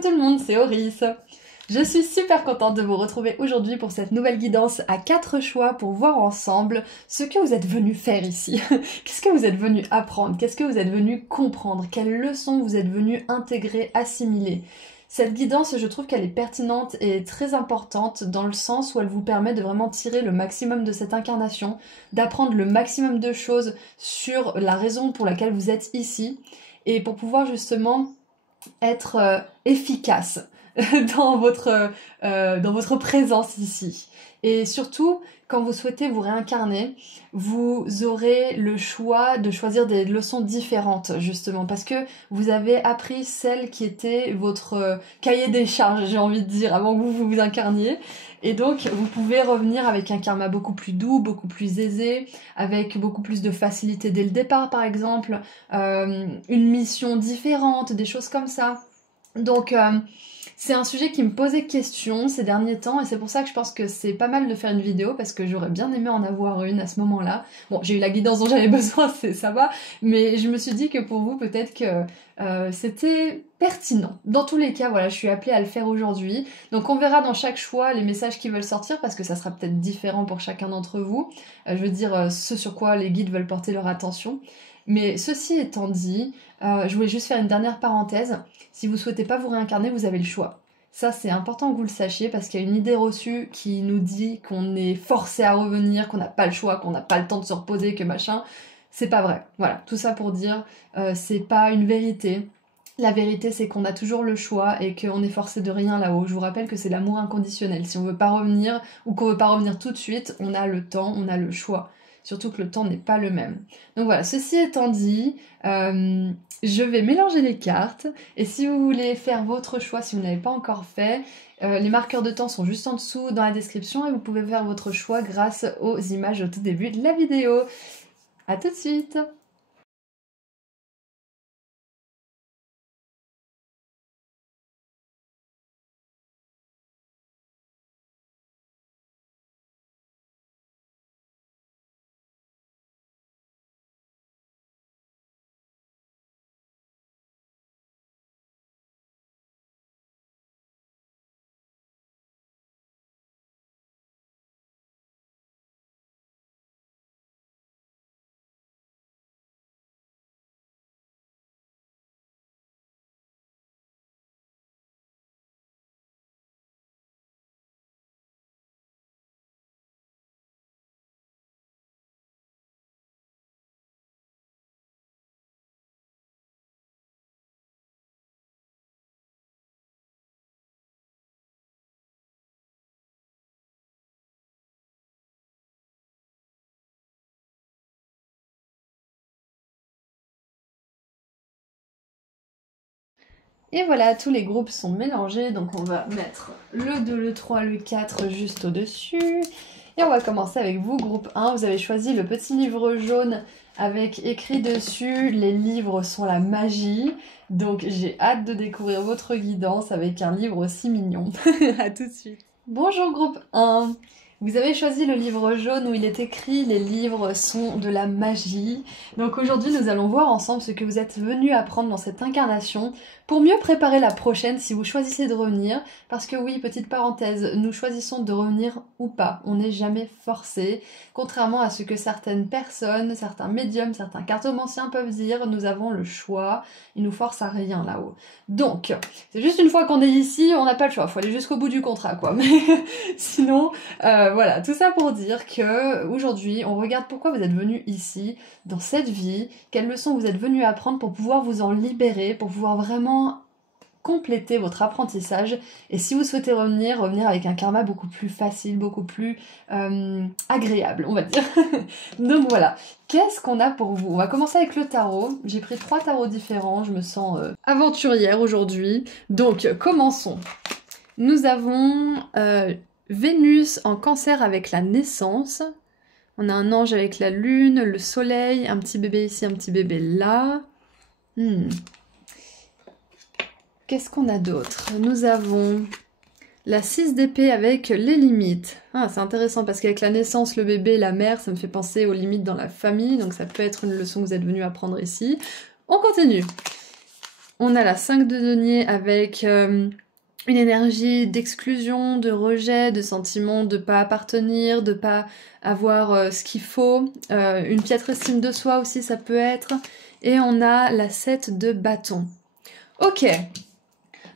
tout le monde, c'est Oris. Je suis super contente de vous retrouver aujourd'hui pour cette nouvelle guidance à 4 choix pour voir ensemble ce que vous êtes venu faire ici. Qu'est-ce que vous êtes venu apprendre? Qu'est-ce que vous êtes venu comprendre? Quelles leçons vous êtes venu intégrer, assimiler? Cette guidance, je trouve qu'elle est pertinente et très importante dans le sens où elle vous permet de vraiment tirer le maximum de cette incarnation, d'apprendre le maximum de choses sur la raison pour laquelle vous êtes ici et pour pouvoir justement être efficace dans votre présence ici. Et surtout, quand vous souhaitez vous réincarner, vous aurez le choix de choisir des leçons différentes, justement, parce que vous avez appris celle qui était votre cahier des charges, j'ai envie de dire, avant que vous vous incarniez. Et donc, vous pouvez revenir avec un karma beaucoup plus doux, beaucoup plus aisé, avec beaucoup plus de facilité dès le départ, par exemple, une mission différente, des choses comme ça. Donc, c'est un sujet qui me posait question ces derniers temps et c'est pour ça que je pense que c'est pas mal de faire une vidéo parce que j'aurais bien aimé en avoir une à ce moment-là. Bon, j'ai eu la guidance dont j'avais besoin, ça va, mais je me suis dit que pour vous, peut-être que c'était pertinent. Dans tous les cas, voilà, je suis appelée à le faire aujourd'hui. Donc on verra dans chaque choix les messages qui veulent sortir parce que ça sera peut-être différent pour chacun d'entre vous. Je veux dire, ce sur quoi les guides veulent porter leur attention. Mais ceci étant dit, je voulais juste faire une dernière parenthèse. Si vous souhaitez pas vous réincarner, vous avez le choix. Ça, c'est important que vous le sachiez parce qu'il y a une idée reçue qui nous dit qu'on est forcé à revenir, qu'on n'a pas le choix, qu'on n'a pas le temps de se reposer, que machin. C'est pas vrai. Voilà, tout ça pour dire, c'est pas une vérité. La vérité, c'est qu'on a toujours le choix et qu'on est forcé de rien là-haut. Je vous rappelle que c'est l'amour inconditionnel. Si on veut pas revenir ou qu'on veut pas revenir tout de suite, on a le temps, on a le choix. Surtout que le temps n'est pas le même. Donc voilà, ceci étant dit, je vais mélanger les cartes. Et si vous voulez faire votre choix, si vous n'avez pas encore fait, les marqueurs de temps sont juste en dessous dans la description et vous pouvez faire votre choix grâce aux images au tout début de la vidéo. A tout de suite! Et voilà, tous les groupes sont mélangés, donc on va mettre le 2, le 3, le 4 juste au-dessus. Et on va commencer avec vous, groupe 1. Vous avez choisi le petit livre jaune avec écrit dessus « Les livres sont la magie ». Donc j'ai hâte de découvrir votre guidance avec un livre aussi mignon. À tout de suite. Bonjour groupe 1. Vous avez choisi le livre jaune où il est écrit « Les livres sont de la magie ». Donc aujourd'hui, nous allons voir ensemble ce que vous êtes venus apprendre dans cette incarnation pour mieux préparer la prochaine si vous choisissez de revenir. Parce que oui, petite parenthèse, nous choisissons de revenir ou pas. On n'est jamais forcé. Contrairement à ce que certaines personnes, certains médiums, certains cartomanciens peuvent dire, nous avons le choix. Ils nous forcent à rien là-haut. Donc, c'est juste une fois qu'on est ici, on n'a pas le choix. Il faut aller jusqu'au bout du contrat, quoi. Mais sinon... voilà, tout ça pour dire que aujourd'hui, on regarde pourquoi vous êtes venus ici, dans cette vie, quelles leçons vous êtes venus apprendre pour pouvoir vous en libérer, pour pouvoir vraiment compléter votre apprentissage. Et si vous souhaitez revenir avec un karma beaucoup plus facile, beaucoup plus agréable, on va dire. Donc voilà, qu'est-ce qu'on a pour vous? On va commencer avec le tarot. J'ai pris 3 tarots différents, je me sens aventurière aujourd'hui. Donc, commençons. Nous avons... Vénus en cancer avec la naissance. On a un ange avec la lune, le soleil, un petit bébé ici, un petit bébé là. Qu'est-ce qu'on a d'autre? Nous avons la 6 d'épée avec les limites. Ah, c'est intéressant parce qu'avec la naissance, le bébé, la mère, ça me fait penser aux limites dans la famille. Donc ça peut être une leçon que vous êtes venu apprendre ici. On continue. On a la 5 de denier avec une énergie d'exclusion, de rejet, de sentiment de pas appartenir, de pas avoir ce qu'il faut. Une piètre estime de soi aussi, ça peut être. Et on a la 7 de bâton. Ok,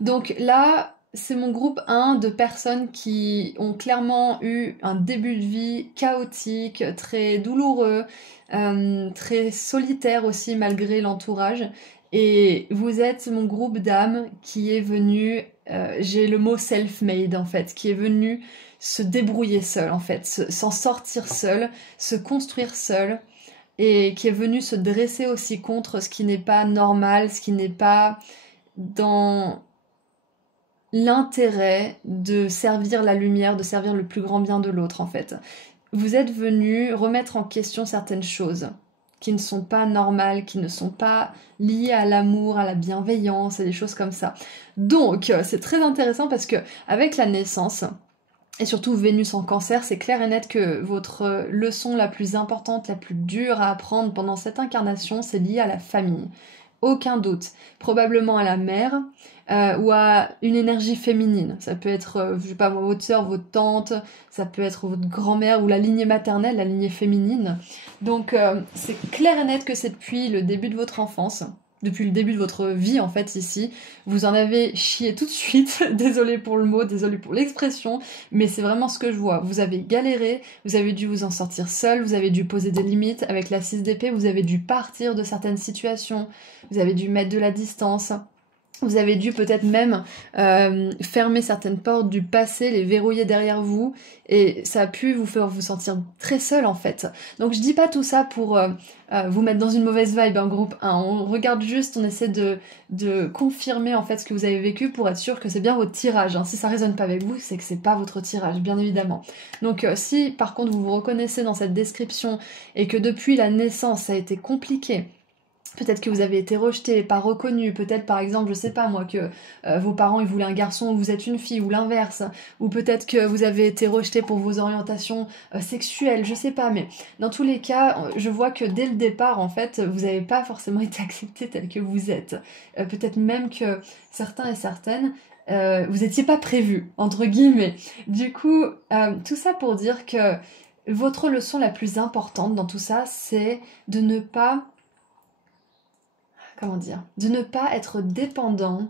donc là, c'est mon groupe 1 de personnes qui ont clairement eu un début de vie chaotique, très douloureux, très solitaire aussi malgré l'entourage. Et vous êtes mon groupe d'âmes qui est venu, j'ai le mot self-made en fait, qui est venu se débrouiller seul en fait, s'en sortir seul, se construire seul, et qui est venu se dresser aussi contre ce qui n'est pas normal, ce qui n'est pas dans l'intérêt de servir la lumière, de servir le plus grand bien de l'autre en fait. Vous êtes venu remettre en question certaines choses qui ne sont pas normales, qui ne sont pas liées à l'amour, à la bienveillance, à des choses comme ça. Donc c'est très intéressant parce que avec la naissance, et surtout Vénus en Cancer, c'est clair et net que votre leçon la plus importante, la plus dure à apprendre pendant cette incarnation, c'est lié à la famille. Aucun doute. Probablement à la mère ou à une énergie féminine. Ça peut être, je sais pas moi, votre sœur, votre tante, ça peut être votre grand-mère ou la lignée maternelle, la lignée féminine. Donc c'est clair et net que c'est depuis le début de votre enfance, depuis le début de votre vie en fait ici, vous en avez chié tout de suite, désolé pour le mot, désolé pour l'expression, mais c'est vraiment ce que je vois. Vous avez galéré, vous avez dû vous en sortir seul, vous avez dû poser des limites, avec la 6 d'épée, vous avez dû partir de certaines situations, vous avez dû mettre de la distance. Vous avez dû peut-être même fermer certaines portes du passé, les verrouiller derrière vous, et ça a pu vous faire vous sentir très seul en fait. Donc je dis pas tout ça pour vous mettre dans une mauvaise vibe, un groupe 1. On regarde juste, on essaie de confirmer en fait ce que vous avez vécu pour être sûr que c'est bien votre tirage. Hein. Si ça résonne pas avec vous, c'est que c'est pas votre tirage, bien évidemment. Donc si par contre vous vous reconnaissez dans cette description et que depuis la naissance ça a été compliqué, peut-être que vous avez été rejeté, pas reconnu, peut-être par exemple, je sais pas moi, que vos parents ils voulaient un garçon, vous êtes une fille, ou l'inverse, ou peut-être que vous avez été rejeté pour vos orientations sexuelles, je sais pas, mais dans tous les cas, je vois que dès le départ, en fait, vous n'avez pas forcément été accepté tel que vous êtes. Peut-être même que certains et certaines, vous n'étiez pas prévus, entre guillemets. Du coup, tout ça pour dire que votre leçon la plus importante dans tout ça, c'est de ne pas de ne pas être dépendant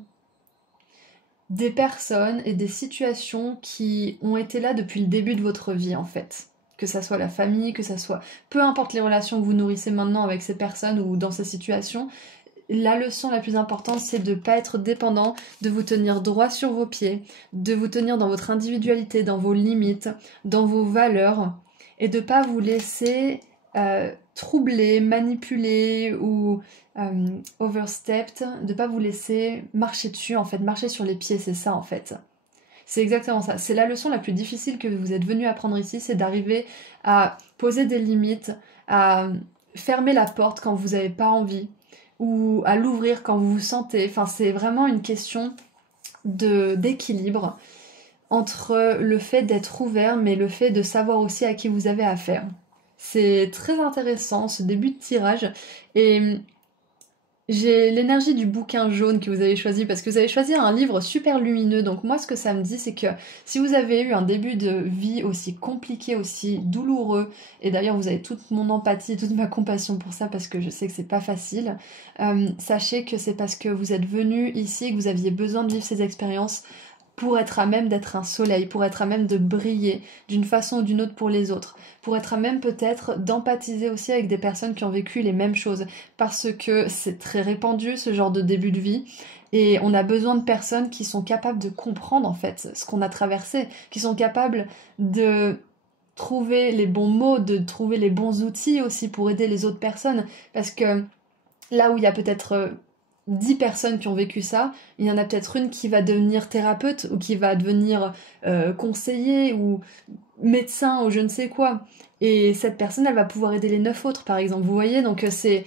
des personnes et des situations qui ont été là depuis le début de votre vie en fait. Que ça soit la famille, que ça soit... Peu importe les relations que vous nourrissez maintenant avec ces personnes ou dans ces situations, la leçon la plus importante c'est de ne pas être dépendant, de vous tenir droit sur vos pieds, de vous tenir dans votre individualité, dans vos limites, dans vos valeurs et de ne pas vous laisser... troubler, manipuler ou overstepped, de pas vous laisser marcher dessus en fait, marcher sur les pieds, c'est ça en fait. C'est exactement ça. C'est la leçon la plus difficile que vous êtes venu apprendre ici, c'est d'arriver à poser des limites, à fermer la porte quand vous n'avez pas envie ou à l'ouvrir quand vous vous sentez. Enfin, c'est vraiment une question d'équilibre entre le fait d'être ouvert mais le fait de savoir aussi à qui vous avez affaire. C'est très intéressant ce début de tirage et j'ai l'énergie du bouquin jaune que vous avez choisi parce que vous avez choisi un livre super lumineux. Donc moi ce que ça me dit c'est que si vous avez eu un début de vie aussi compliqué, aussi douloureux, et d'ailleurs vous avez toute mon empathie, toute ma compassion pour ça parce que je sais que c'est pas facile, sachez que c'est parce que vous êtes venu ici et que vous aviez besoin de vivre ces expériences pour être à même d'être un soleil, pour être à même de briller d'une façon ou d'une autre pour les autres, pour être à même peut-être d'empathiser aussi avec des personnes qui ont vécu les mêmes choses, parce que c'est très répandu ce genre de début de vie, et on a besoin de personnes qui sont capables de comprendre en fait ce qu'on a traversé, qui sont capables de trouver les bons mots, de trouver les bons outils aussi pour aider les autres personnes, parce que là où il y a peut-être 10 personnes qui ont vécu ça, il y en a peut-être une qui va devenir thérapeute ou qui va devenir conseiller ou médecin ou je ne sais quoi. Et cette personne, elle va pouvoir aider les 9 autres, par exemple. Vous voyez, donc c'est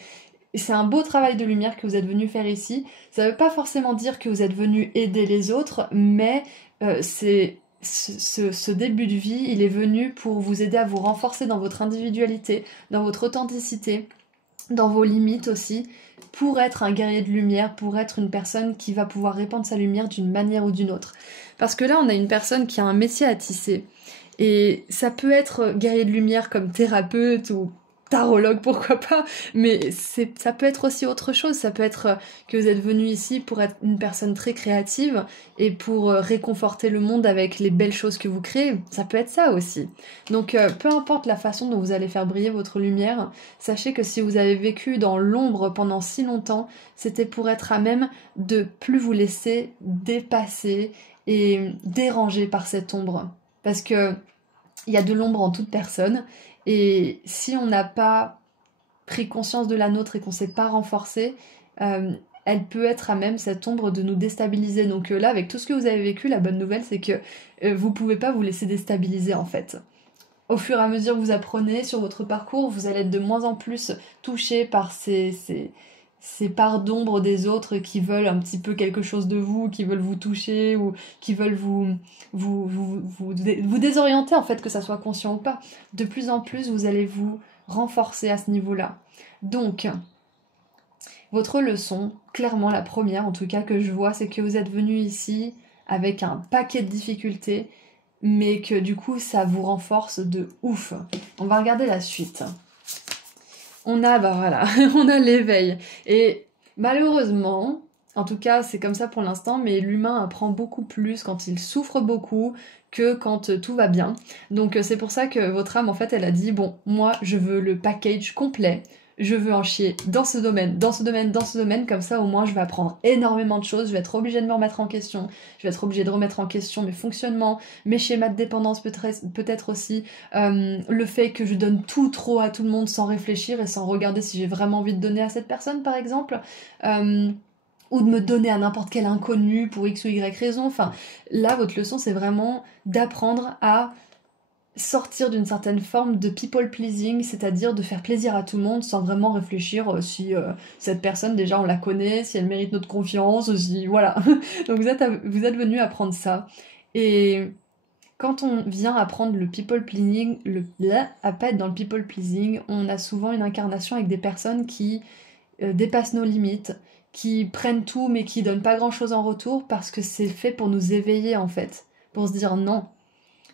un beau travail de lumière que vous êtes venu faire ici. Ça ne veut pas forcément dire que vous êtes venu aider les autres, mais ce début de vie, il est venu pour vous aider à vous renforcer dans votre individualité, dans votre authenticité, dans vos limites aussi, pour être un guerrier de lumière, pour être une personne qui va pouvoir répandre sa lumière d'une manière ou d'une autre. Parce que là, on a une personne qui a un métier à tisser. Et ça peut être guerrier de lumière comme thérapeute ou tarologue, pourquoi pas, mais ça peut être aussi autre chose. Ça peut être que vous êtes venu ici pour être une personne très créative et pour réconforter le monde avec les belles choses que vous créez. Ça peut être ça aussi. Donc peu importe la façon dont vous allez faire briller votre lumière, sachez que si vous avez vécu dans l'ombre pendant si longtemps, c'était pour être à même de plus vous laisser dépasser et déranger par cette ombre. Parce que il y a de l'ombre en toute personne, et si on n'a pas pris conscience de la nôtre et qu'on ne s'est pas renforcé, elle peut être à même, cette ombre, de nous déstabiliser. Donc là, avec tout ce que vous avez vécu, la bonne nouvelle, c'est que vous ne pouvez pas vous laisser déstabiliser en fait. Au fur et à mesure que vous apprenez sur votre parcours, vous allez être de moins en plus touché par ces parts d'ombre des autres qui veulent un petit peu quelque chose de vous, qui veulent vous toucher ou qui veulent vous désorienter en fait, que ça soit conscient ou pas. De plus en plus, vous allez vous renforcer à ce niveau-là. Donc, votre leçon, clairement la première en tout cas que je vois, c'est que vous êtes venu ici avec un paquet de difficultés, mais que du coup ça vous renforce de ouf. On va regarder la suite. On a, voilà, on a l'éveil. Et malheureusement, en tout cas c'est comme ça pour l'instant, mais l'humain apprend beaucoup plus quand il souffre beaucoup que quand tout va bien. Donc c'est pour ça que votre âme en fait elle a dit bon, moi je veux le package complet. Je veux en chier dans ce domaine, dans ce domaine, dans ce domaine, comme ça au moins je vais apprendre énormément de choses, je vais être obligée de me remettre en question, je vais être obligée de remettre en question mes fonctionnements, mes schémas de dépendance peut-être aussi, le fait que je donne tout trop à tout le monde sans réfléchir et sans regarder si j'ai vraiment envie de donner à cette personne par exemple, ou de me donner à n'importe quel inconnu pour X ou Y raison. Enfin, là votre leçon c'est vraiment d'apprendre à sortir d'une certaine forme de people pleasing, c'est-à-dire de faire plaisir à tout le monde sans vraiment réfléchir si cette personne déjà on la connaît, si elle mérite notre confiance, si voilà. Donc vous êtes venu apprendre ça. Et quand on vient apprendre le people pleasing, à pas être dans le people pleasing, on a souvent une incarnation avec des personnes qui dépassent nos limites, qui prennent tout mais qui donnent pas grand-chose en retour parce que c'est fait pour nous éveiller en fait, pour se dire non.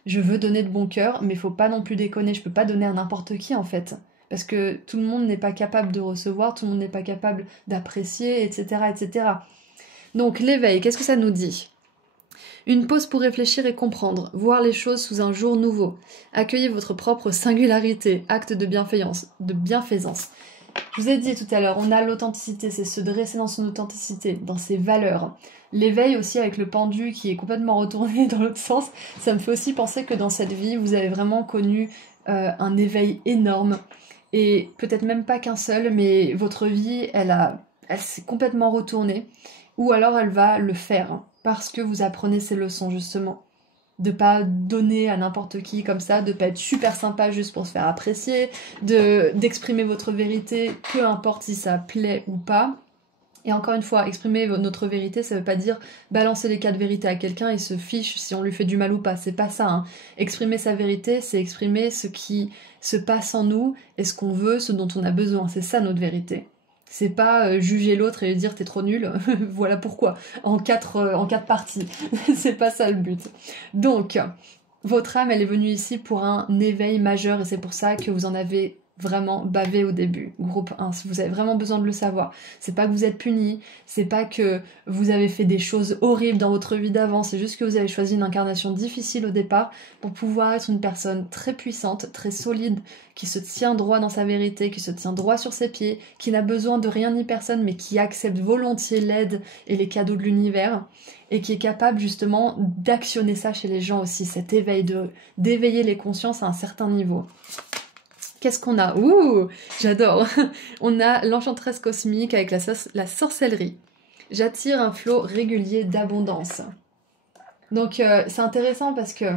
Je veux donner de bon cœur, mais faut pas non plus déconner, je peux pas donner à n'importe qui en fait. Parce que tout le monde n'est pas capable de recevoir, tout le monde n'est pas capable d'apprécier, etc., etc. Donc l'éveil, qu'est-ce que ça nous dit ? Une pause pour réfléchir et comprendre, voir les choses sous un jour nouveau. Accueillez votre propre singularité, acte de bienfaisance. Je vous ai dit tout à l'heure, on a l'authenticité, c'est se dresser dans son authenticité, dans ses valeurs. L'éveil aussi avec le pendu qui est complètement retourné dans l'autre sens, ça me fait aussi penser que dans cette vie, vous avez vraiment connu un éveil énorme. Et peut-être même pas qu'un seul, mais votre vie, elle s'est complètement retournée. Ou alors elle va le faire, parce que vous apprenez ces leçons justement. De pas donner à n'importe qui comme ça, de pas être super sympa juste pour se faire apprécier, d'exprimer votre vérité, peu importe si ça plaît ou pas. Et encore une fois, exprimer notre vérité, ça veut pas dire balancer les 4 vérités à quelqu'un et se fiche si on lui fait du mal ou pas, c'est pas ça. Hein. Exprimer sa vérité, c'est exprimer ce qui se passe en nous et ce qu'on veut, ce dont on a besoin, c'est ça notre vérité. C'est pas juger l'autre et lui dire t'es trop nul, voilà pourquoi, en 4 parties. C'est pas ça le but. Donc, votre âme, elle est venue ici pour un éveil majeur et c'est pour ça que vous en avez vraiment bavé au début. Groupe 1, vous avez vraiment besoin de le savoir. C'est pas que vous êtes puni, c'est pas que vous avez fait des choses horribles dans votre vie d'avant, c'est juste que vous avez choisi une incarnation difficile au départ pour pouvoir être une personne très puissante, très solide, qui se tient droit dans sa vérité, qui se tient droit sur ses pieds, qui n'a besoin de rien ni personne, mais qui accepte volontiers l'aide et les cadeaux de l'univers, et qui est capable justement d'actionner ça chez les gens aussi, cet éveil, d'éveiller les consciences à un certain niveau. Qu'est-ce qu'on a ? Ouh, j'adore. On a l'enchanteresse cosmique avec la sorcellerie. J'attire un flot régulier d'abondance. Donc c'est intéressant parce que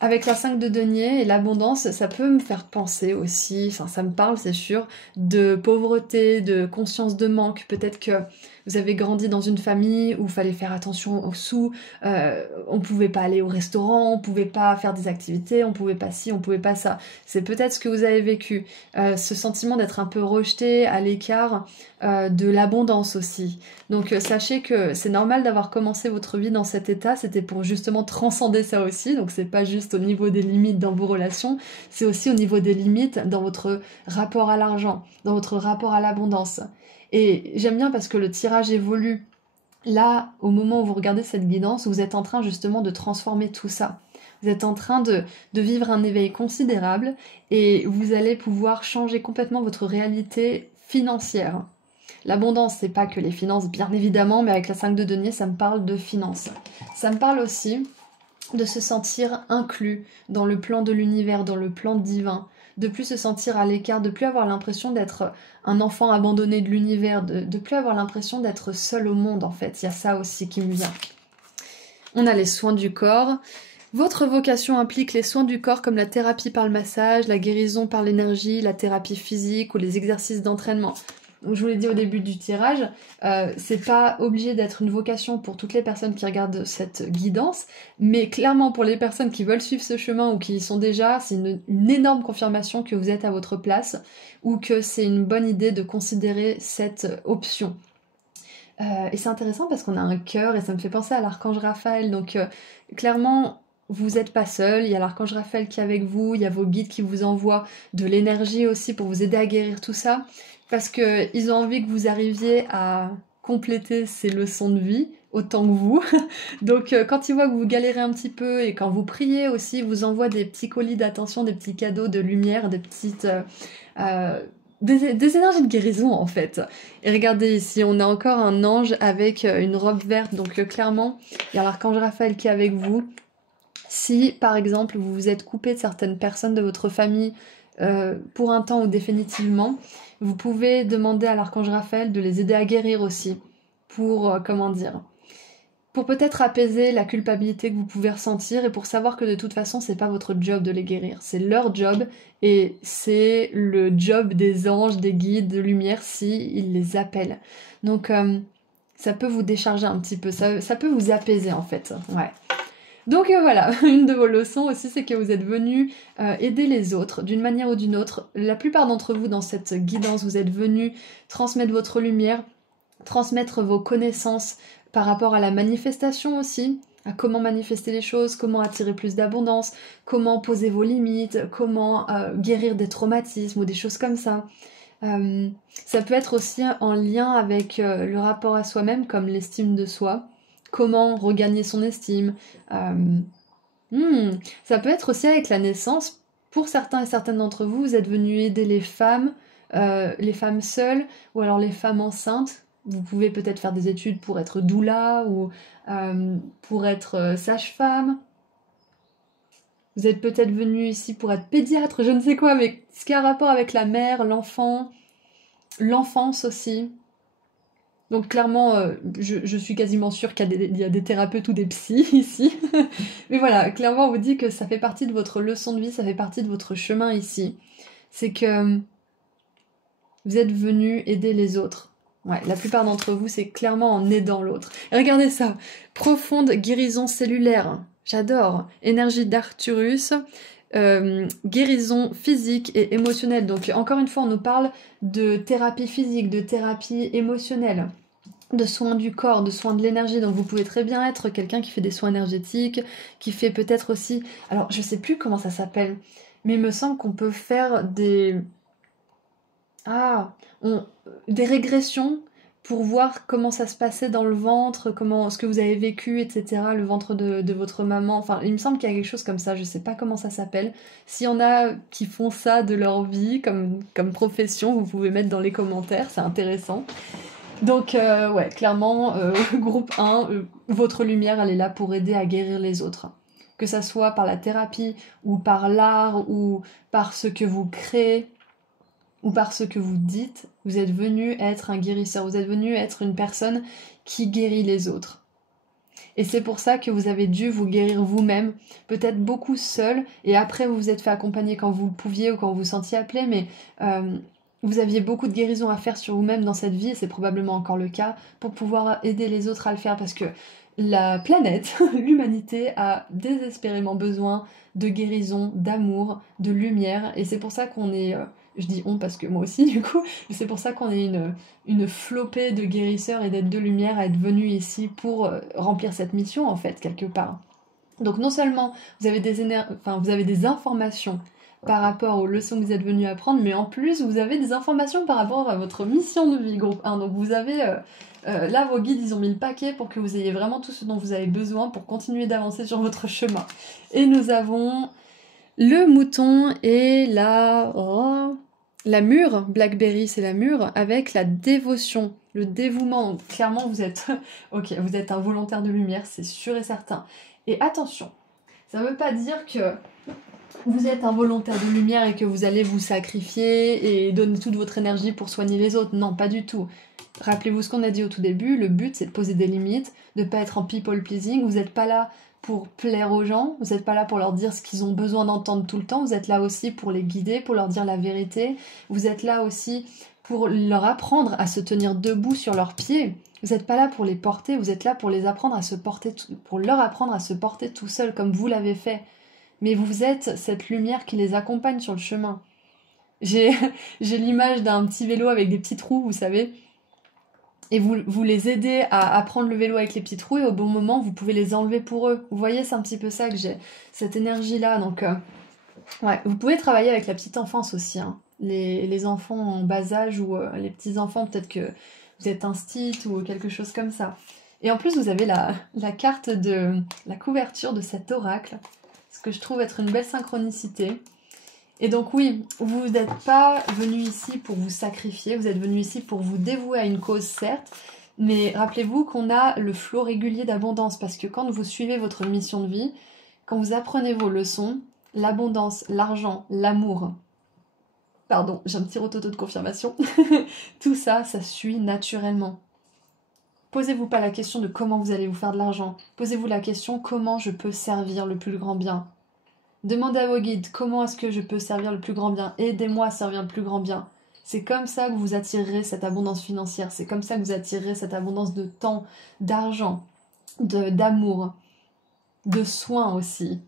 avec la 5 de denier et l'abondance, ça peut me faire penser aussi, enfin ça me parle c'est sûr, de pauvreté, de conscience de manque. Peut-être que vous avez grandi dans une famille où il fallait faire attention aux sous, on pouvait pas aller au restaurant, on pouvait pas faire des activités, on pouvait pas ci, on pouvait pas ça. C'est peut-être ce que vous avez vécu, ce sentiment d'être un peu rejeté, à l'écart, de l'abondance aussi. Donc sachez que c'est normal d'avoir commencé votre vie dans cet état, c'était pour justement transcender ça aussi, donc c'est pas juste au niveau des limites dans vos relations, c'est aussi au niveau des limites dans votre rapport à l'argent, dans votre rapport à l'abondance. Et j'aime bien parce que le tirage évolue. Là, au moment où vous regardez cette guidance, vous êtes en train justement de transformer tout ça. Vous êtes en train de vivre un éveil considérable et vous allez pouvoir changer complètement votre réalité financière. L'abondance, c'est pas que les finances, bien évidemment, mais avec la 5 de denier, ça me parle de finances. Ça me parle aussi de se sentir inclus dans le plan de l'univers, dans le plan divin, de plus se sentir à l'écart, de plus avoir l'impression d'être un enfant abandonné de l'univers, de plus avoir l'impression d'être seul au monde en fait. Il y a ça aussi qui me vient. On a les soins du corps. Votre vocation implique les soins du corps comme la thérapie par le massage, la guérison par l'énergie, la thérapie physique ou les exercices d'entraînement. Je vous l'ai dit au début du tirage, c'est pas obligé d'être une vocation pour toutes les personnes qui regardent cette guidance, mais clairement pour les personnes qui veulent suivre ce chemin ou qui y sont déjà, c'est une énorme confirmation que vous êtes à votre place ou que c'est une bonne idée de considérer cette option. Et c'est intéressant parce qu'on a un cœur et ça me fait penser à l'archange Raphaël, donc clairement vous n'êtes pas seul, il y a l'archange Raphaël qui est avec vous, il y a vos guides qui vous envoient de l'énergie aussi pour vous aider à guérir tout ça. Parce qu'ils ont envie que vous arriviez à compléter ces leçons de vie autant que vous. Donc quand ils voient que vous galérez un petit peu et quand vous priez aussi, ils vous envoient des petits colis d'attention, des petits cadeaux de lumière, des petites... des énergies de guérison en fait. Et regardez ici, on a encore un ange avec une robe verte. Donc clairement, il y a l'archange Raphaël qui est avec vous. Si par exemple vous vous êtes coupé de certaines personnes de votre famille pour un temps ou définitivement, vous pouvez demander à l'archange Raphaël de les aider à guérir aussi, pour, pour peut-être apaiser la culpabilité que vous pouvez ressentir et pour savoir que de toute façon, c'est pas votre job de les guérir, c'est leur job et c'est le job des anges, des guides, de lumière s'ils les appellent. Donc, ça peut vous décharger un petit peu, ça peut vous apaiser en fait, ouais. Donc voilà, une de vos leçons aussi, c'est que vous êtes venus aider les autres d'une manière ou d'une autre. La plupart d'entre vous dans cette guidance, vous êtes venus transmettre votre lumière, transmettre vos connaissances par rapport à la manifestation aussi, à comment manifester les choses, comment attirer plus d'abondance, comment poser vos limites, comment guérir des traumatismes ou des choses comme ça. Ça peut être aussi en lien avec le rapport à soi-même, comme l'estime de soi. Comment regagner son estime. Ça peut être aussi avec la naissance. Pour certains et certaines d'entre vous, vous êtes venus aider les femmes seules ou alors les femmes enceintes. Vous pouvez peut-être faire des études pour être doula ou pour être sage-femme. Vous êtes peut-être venus ici pour être pédiatre, je ne sais quoi, mais ce qui a rapport avec la mère, l'enfant, l'enfance aussi. Donc clairement, je suis quasiment sûre qu'il y a des thérapeutes ou des psys ici. Mais voilà, clairement on vous dit que ça fait partie de votre leçon de vie, ça fait partie de votre chemin ici. C'est que vous êtes venus aider les autres. Ouais, la plupart d'entre vous, c'est clairement en aidant l'autre. Et regardez ça, profonde guérison cellulaire. J'adore. Énergie d'Arcturus. Guérison physique et émotionnelle. Donc encore une fois, on nous parle de thérapie physique, de thérapie émotionnelle, de soins du corps, de soins de l'énergie. Donc vous pouvez très bien être quelqu'un qui fait des soins énergétiques, qui fait peut-être aussi... Alors je sais plus comment ça s'appelle, mais il me semble qu'on peut faire des... des régressions pour voir comment ça se passait dans le ventre, ce que vous avez vécu, etc., le ventre de votre maman. Enfin, il me semble qu'il y a quelque chose comme ça, je sais pas comment ça s'appelle. S'il y en a qui font ça de leur vie, comme profession, vous pouvez mettre dans les commentaires, c'est intéressant. Donc, ouais, clairement, groupe 1, votre lumière, elle est là pour aider à guérir les autres. Que ça soit par la thérapie, ou par l'art, ou par ce que vous créez, ou par ce que vous dites, vous êtes venu être un guérisseur, vous êtes venu être une personne qui guérit les autres. Et c'est pour ça que vous avez dû vous guérir vous-même, peut-être beaucoup seul, et après vous vous êtes fait accompagner quand vous le pouviez ou quand vous vous sentiez appelé, mais vous aviez beaucoup de guérison à faire sur vous-même dans cette vie, et c'est probablement encore le cas, pour pouvoir aider les autres à le faire, parce que la planète, l'humanité a désespérément besoin de guérison, d'amour, de lumière, et c'est pour ça qu'on est, je dis on parce que moi aussi du coup, mais c'est pour ça qu'on est une flopée de guérisseurs et d'êtres de lumière à être venus ici pour remplir cette mission en fait, quelque part. Donc non seulement vous avez vous avez des informations par rapport aux leçons que vous êtes venus apprendre, mais en plus vous avez des informations par rapport à votre mission de vie groupe 1. Donc vous avez là vos guides ils ont mis le paquet pour que vous ayez vraiment tout ce dont vous avez besoin pour continuer d'avancer sur votre chemin. Et nous avons le mouton et la mûre, Blackberry c'est la mûre, avec la dévotion, le dévouement. Donc, clairement vous êtes ok, vous êtes un volontaire de lumière, c'est sûr et certain. Et attention, ça ne veut pas dire que vous êtes un volontaire de lumière et que vous allez vous sacrifier et donner toute votre énergie pour soigner les autres. Non, pas du tout. Rappelez-vous ce qu'on a dit au tout début, le but c'est de poser des limites, de ne pas être en people pleasing. Vous n'êtes pas là pour plaire aux gens, vous n'êtes pas là pour leur dire ce qu'ils ont besoin d'entendre tout le temps, vous êtes là aussi pour les guider, pour leur dire la vérité, vous êtes là aussi pour leur apprendre à se tenir debout sur leurs pieds. Vous n'êtes pas là pour les porter, vous êtes là pour les apprendre à se porter, pour leur apprendre à se porter tout seul comme vous l'avez fait. Mais vous êtes cette lumière qui les accompagne sur le chemin. J'ai l'image d'un petit vélo avec des petites roues, vous savez, et vous les aidez à prendre le vélo avec les petites roues, et au bon moment, vous pouvez les enlever pour eux. Vous voyez, c'est un petit peu ça que j'ai, cette énergie-là. Donc, ouais, vous pouvez travailler avec la petite enfance aussi, hein. Les enfants en bas âge ou les petits-enfants, peut-être que vous êtes instit ou quelque chose comme ça. Et en plus, vous avez la carte de la couverture de cet oracle, ce que je trouve être une belle synchronicité. Et donc oui, vous n'êtes pas venu ici pour vous sacrifier, vous êtes venu ici pour vous dévouer à une cause, certes, mais rappelez-vous qu'on a le flot régulier d'abondance, parce que quand vous suivez votre mission de vie, quand vous apprenez vos leçons, l'abondance, l'argent, l'amour, pardon, j'ai un petit rototo de confirmation, tout ça, ça suit naturellement. Posez-vous pas la question de comment vous allez vous faire de l'argent, posez-vous la question comment je peux servir le plus grand bien. Demandez à vos guides comment est-ce que je peux servir le plus grand bien, aidez-moi à servir le plus grand bien. C'est comme ça que vous attirerez cette abondance financière, c'est comme ça que vous attirerez cette abondance de temps, d'argent, d'amour, de soins aussi,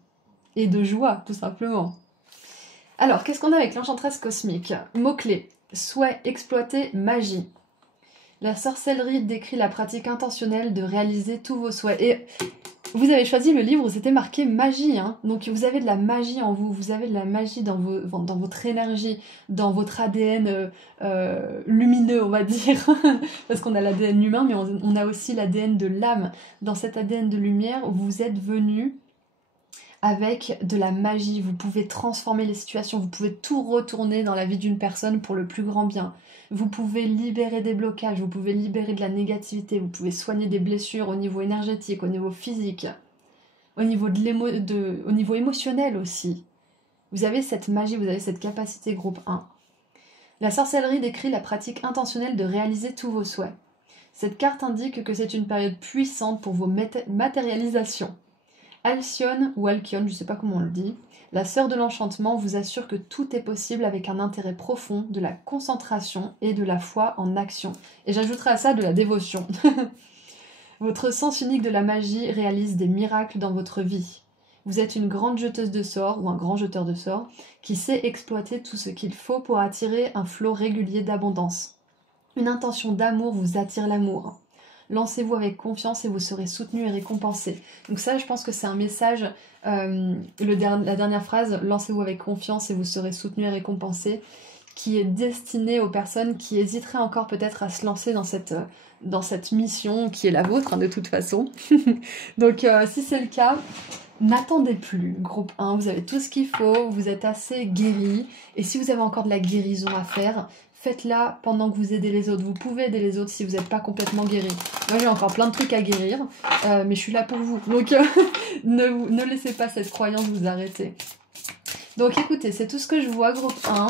et de joie tout simplement. Alors, qu'est-ce qu'on a avec l'enchanteresse cosmique? Mots-clés: souhait, exploiter, magie. La sorcellerie décrit la pratique intentionnelle de réaliser tous vos souhaits. Et vous avez choisi le livre où c'était marqué magie, hein. Donc vous avez de la magie en vous, vous avez de la magie dans votre énergie, dans votre ADN lumineux, on va dire. Parce qu'on a l'ADN humain, mais on a aussi l'ADN de l'âme. Dans cet ADN de lumière, vous êtes venu avec de la magie, vous pouvez transformer les situations, vous pouvez tout retourner dans la vie d'une personne pour le plus grand bien. Vous pouvez libérer des blocages, vous pouvez libérer de la négativité, vous pouvez soigner des blessures au niveau énergétique, au niveau physique, au niveau, au niveau émotionnel aussi. Vous avez cette magie, vous avez cette capacité groupe 1. La sorcellerie décrit la pratique intentionnelle de réaliser tous vos souhaits. Cette carte indique que c'est une période puissante pour vos matérialisations. Alcyone, ou Alcyone, je ne sais pas comment on le dit, la sœur de l'enchantement vous assure que tout est possible avec un intérêt profond, de la concentration et de la foi en action. Et j'ajouterai à ça de la dévotion. Votre sens unique de la magie réalise des miracles dans votre vie. Vous êtes une grande jeteuse de sorts, ou un grand jeteur de sorts, qui sait exploiter tout ce qu'il faut pour attirer un flot régulier d'abondance. Une intention d'amour vous attire l'amour. Lancez-vous avec confiance et vous serez soutenu et récompensé. Donc ça, je pense que c'est un message, la dernière phrase, lancez-vous avec confiance et vous serez soutenu et récompensé, qui est destiné aux personnes qui hésiteraient encore peut-être à se lancer dans cette mission qui est la vôtre, hein, de toute façon. Donc si c'est le cas, n'attendez plus, groupe 1, vous avez tout ce qu'il faut, vous êtes assez guéri, et si vous avez encore de la guérison à faire, faites-la pendant que vous aidez les autres. Vous pouvez aider les autres si vous n'êtes pas complètement guéri. Moi j'ai encore plein de trucs à guérir, mais je suis là pour vous. Donc ne laissez pas cette croyance vous arrêter. Donc écoutez, c'est tout ce que je vois, groupe 1.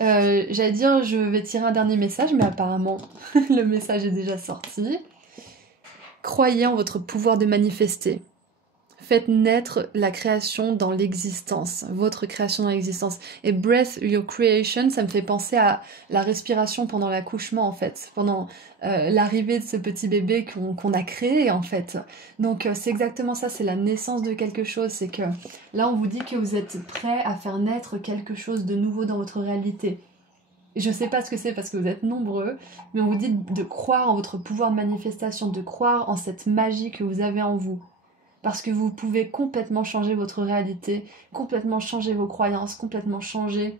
J'allais dire je vais tirer un dernier message, mais apparemment le message est déjà sorti. Croyez en votre pouvoir de manifester. faites naître la création dans l'existence, votre création dans l'existence. Et breath your creation, ça me fait penser à la respiration pendant l'accouchement en fait, pendant l'arrivée de ce petit bébé qu'on a créé en fait. Donc c'est exactement ça, c'est la naissance de quelque chose, c'est que là on vous dit que vous êtes prêt à faire naître quelque chose de nouveau dans votre réalité. Je sais pas ce que c'est parce que vous êtes nombreux, mais on vous dit de croire en votre pouvoir de manifestation, de croire en cette magie que vous avez en vous. Parce que vous pouvez complètement changer votre réalité, complètement changer vos croyances, complètement changer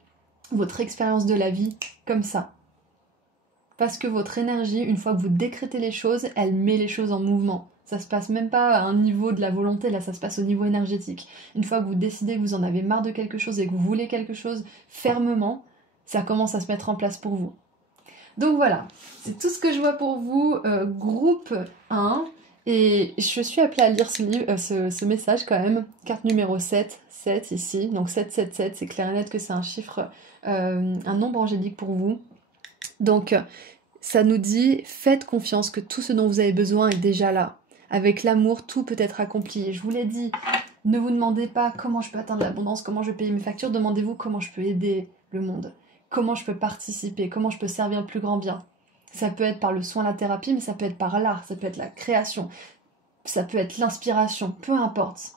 votre expérience de la vie, comme ça. Parce que votre énergie, une fois que vous décrétez les choses, elle met les choses en mouvement. Ça se passe même pas à un niveau de la volonté, là ça se passe au niveau énergétique. Une fois que vous décidez que vous en avez marre de quelque chose et que vous voulez quelque chose fermement, ça commence à se mettre en place pour vous. Donc voilà, c'est tout ce que je vois pour vous, groupe 1. Et je suis appelée à lire ce message quand même. Carte numéro 7, 7 ici. Donc 777, c'est clair et net que c'est un chiffre, un nombre angélique pour vous. Donc ça nous dit, faites confiance que tout ce dont vous avez besoin est déjà là. Avec l'amour, tout peut être accompli. Et je vous l'ai dit, ne vous demandez pas comment je peux atteindre l'abondance, comment je vais payer mes factures. Demandez-vous comment je peux aider le monde. Comment je peux participer, comment je peux servir le plus grand bien. Ça peut être par le soin, la thérapie, mais ça peut être par l'art, ça peut être la création, ça peut être l'inspiration, peu importe.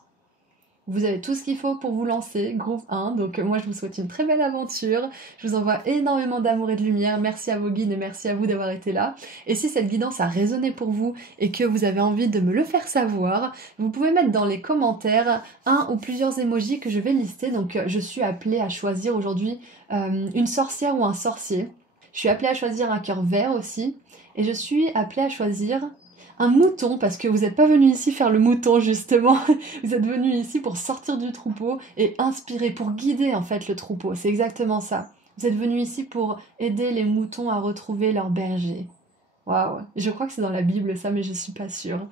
Vous avez tout ce qu'il faut pour vous lancer, groupe 1, donc moi je vous souhaite une très belle aventure, je vous envoie énormément d'amour et de lumière, merci à vos guides et merci à vous d'avoir été là. Et si cette guidance a résonné pour vous et que vous avez envie de me le faire savoir, vous pouvez mettre dans les commentaires un ou plusieurs emojis que je vais lister, donc je suis appelée à choisir aujourd'hui une sorcière ou un sorcier. Je suis appelée à choisir un cœur vert aussi, et je suis appelée à choisir un mouton, parce que vous n'êtes pas venu ici faire le mouton justement, vous êtes venu ici pour sortir du troupeau et inspirer, pour guider en fait le troupeau, c'est exactement ça. Vous êtes venu ici pour aider les moutons à retrouver leur berger. Waouh, je crois que c'est dans la Bible ça, mais je suis pas sûre.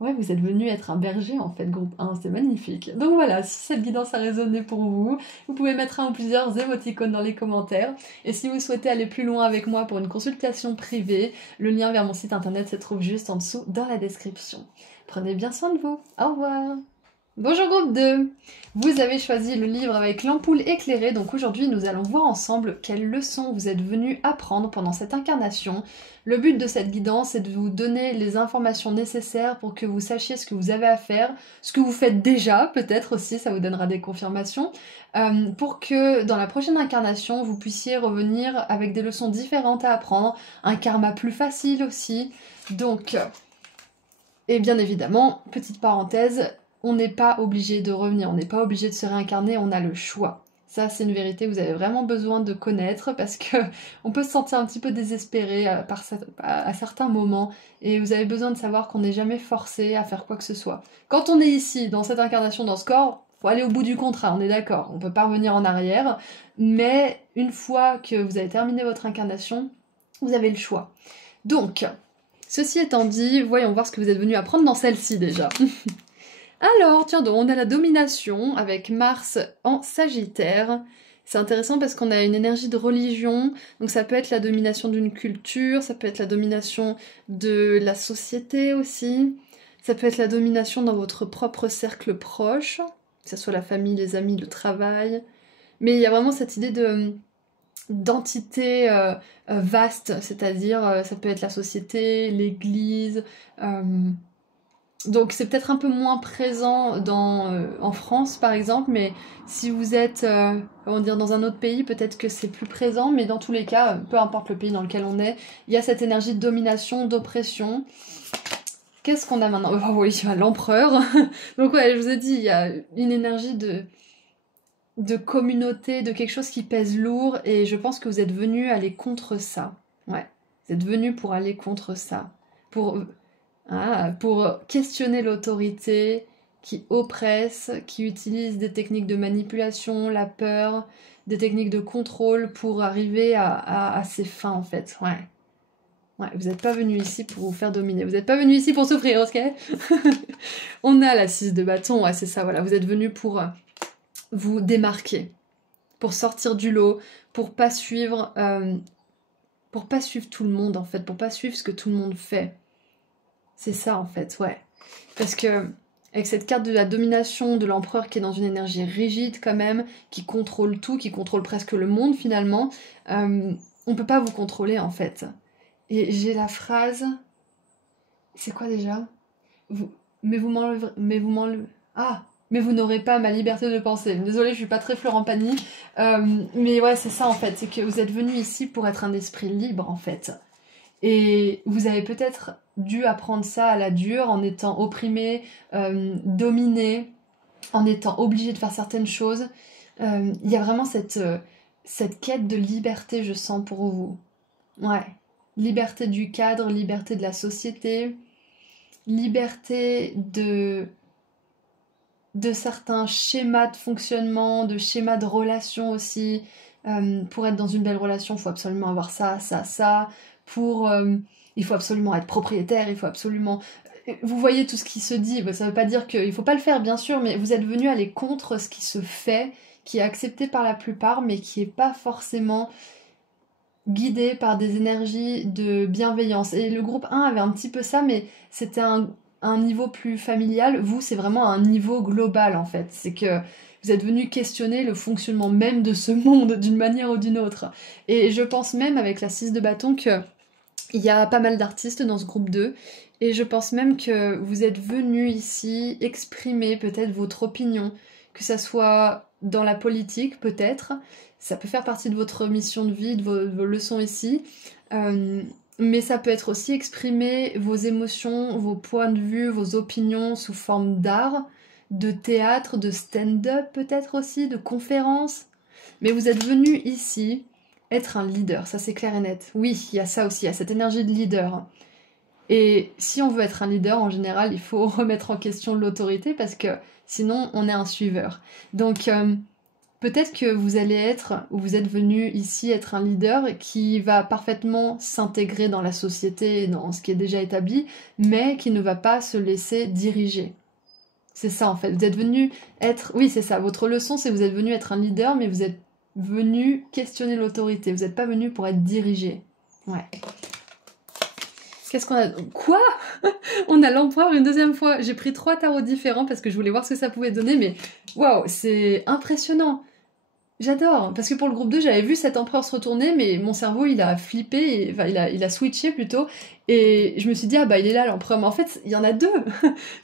Ouais, vous êtes venu être un berger en fait, groupe 1, c'est magnifique. Donc voilà, si cette guidance a résonné pour vous, vous pouvez mettre un ou plusieurs émoticônes dans les commentaires. Et si vous souhaitez aller plus loin avec moi pour une consultation privée, le lien vers mon site internet se trouve juste en dessous dans la description. Prenez bien soin de vous, au revoir. Bonjour groupe 2. Vous avez choisi le livre avec l'ampoule éclairée, donc aujourd'hui nous allons voir ensemble quelles leçons vous êtes venus apprendre pendant cette incarnation. Le but de cette guidance est de vous donner les informations nécessaires pour que vous sachiez ce que vous avez à faire, ce que vous faites déjà, peut-être aussi, ça vous donnera des confirmations, pour que dans la prochaine incarnation vous puissiez revenir avec des leçons différentes à apprendre, un karma plus facile aussi. Donc, et bien évidemment, petite parenthèse, on n'est pas obligé de revenir, on n'est pas obligé de se réincarner, on a le choix. Ça, c'est une vérité que vous avez vraiment besoin de connaître parce que on peut se sentir un petit peu désespéré à certains moments et vous avez besoin de savoir qu'on n'est jamais forcé à faire quoi que ce soit. Quand on est ici, dans cette incarnation, dans ce corps, faut aller au bout du contrat, on est d'accord, on peut pas revenir en arrière, mais une fois que vous avez terminé votre incarnation, vous avez le choix. Donc, ceci étant dit, voyons voir ce que vous êtes venu apprendre dans celle-ci déjà. Alors, tiens donc, on a la domination avec Mars en Sagittaire. C'est intéressant parce qu'on a une énergie de religion, donc ça peut être la domination d'une culture, ça peut être la domination de la société aussi, ça peut être la domination dans votre propre cercle proche, que ce soit la famille, les amis, le travail. Mais il y a vraiment cette idée d'entité vaste, c'est-à-dire ça peut être la société, l'église. Donc c'est peut-être un peu moins présent en France par exemple, mais si vous êtes comment dire, dans un autre pays, peut-être que c'est plus présent, mais dans tous les cas, peu importe le pays dans lequel on est, il y a cette énergie de domination, d'oppression. Qu'est-ce qu'on a maintenant? Oh oui, l'empereur. Donc ouais, je vous ai dit, il y a une énergie de communauté, de quelque chose qui pèse lourd, et je pense que vous êtes venus aller contre ça. Ouais, vous êtes venus pour aller contre ça. Pour questionner l'autorité qui oppresse, qui utilise des techniques de manipulation, la peur, des techniques de contrôle pour arriver à ses fins en fait. Ouais. Ouais, vous n'êtes pas venu ici pour vous faire dominer, vous n'êtes pas venu ici pour souffrir, ok? On a la 6 de bâton, ouais c'est ça, voilà, vous êtes venu pour vous démarquer, pour sortir du lot, pour pas suivre tout le monde en fait, pour pas suivre ce que tout le monde fait. C'est ça en fait, ouais. Parce que avec cette carte de la domination de l'empereur qui est dans une énergie rigide quand même, qui contrôle tout, qui contrôle presque le monde finalement, on peut pas vous contrôler en fait. Et j'ai la phrase... C'est quoi déjà vous... Mais vous m'enlevez... Ah, mais vous n'aurez pas ma liberté de penser. Désolée, je suis pas très Florent Pagny. Mais ouais, c'est ça en fait. C'est que vous êtes venu ici pour être un esprit libre en fait. Et vous avez peut-être dû apprendre ça à la dure en étant opprimé, dominé, en étant obligé de faire certaines choses. Il y a vraiment cette quête de liberté, je sens pour vous. Ouais. Liberté du cadre, liberté de la société, liberté de certains schémas de fonctionnement, de schémas de relation aussi. Pour être dans une belle relation, il faut absolument avoir ça, ça, ça. Il faut absolument être propriétaire, il faut absolument... Vous voyez tout ce qui se dit, ça ne veut pas dire qu'il ne faut pas le faire, bien sûr, mais vous êtes venu aller contre ce qui se fait, qui est accepté par la plupart, mais qui n'est pas forcément guidé par des énergies de bienveillance. Et le groupe 1 avait un petit peu ça, mais c'était un niveau plus familial. Vous, c'est vraiment un niveau global, en fait. C'est que vous êtes venu questionner le fonctionnement même de ce monde, d'une manière ou d'une autre. Et je pense même, avec la 6 de bâton, qu'il y a pas mal d'artistes dans ce groupe 2. Et je pense même que vous êtes venu ici exprimer peut-être votre opinion, que ça soit dans la politique, peut-être. Ça peut faire partie de votre mission de vie, de vos leçons ici. Mais ça peut être aussi exprimer vos émotions, vos points de vue, vos opinions sous forme d'art, de théâtre, de stand-up peut-être aussi, de conférences. Mais vous êtes venu ici être un leader, ça c'est clair et net. Oui, il y a ça aussi, il y a cette énergie de leader. Et si on veut être un leader, en général, il faut remettre en question l'autorité parce que sinon on est un suiveur. Donc... peut-être que vous allez être, ou vous êtes venu ici être un leader qui va parfaitement s'intégrer dans la société, dans ce qui est déjà établi, mais qui ne va pas se laisser diriger. C'est ça en fait, vous êtes venu être... Oui, c'est ça, votre leçon c'est que vous êtes venu être un leader, mais vous êtes venu questionner l'autorité, vous n'êtes pas venu pour être dirigé. Ouais. Qu'est-ce qu'on a... Quoi? On a l'empereur une deuxième fois. J'ai pris 3 tarots différents parce que je voulais voir ce que ça pouvait donner, mais waouh, c'est impressionnant. J'adore, parce que pour le groupe 2, j'avais vu cet empereur se retourner, mais mon cerveau, il a flippé, enfin, il a switché plutôt, et je me suis dit, ah bah il est là l'empereur, mais en fait, il y en a 2.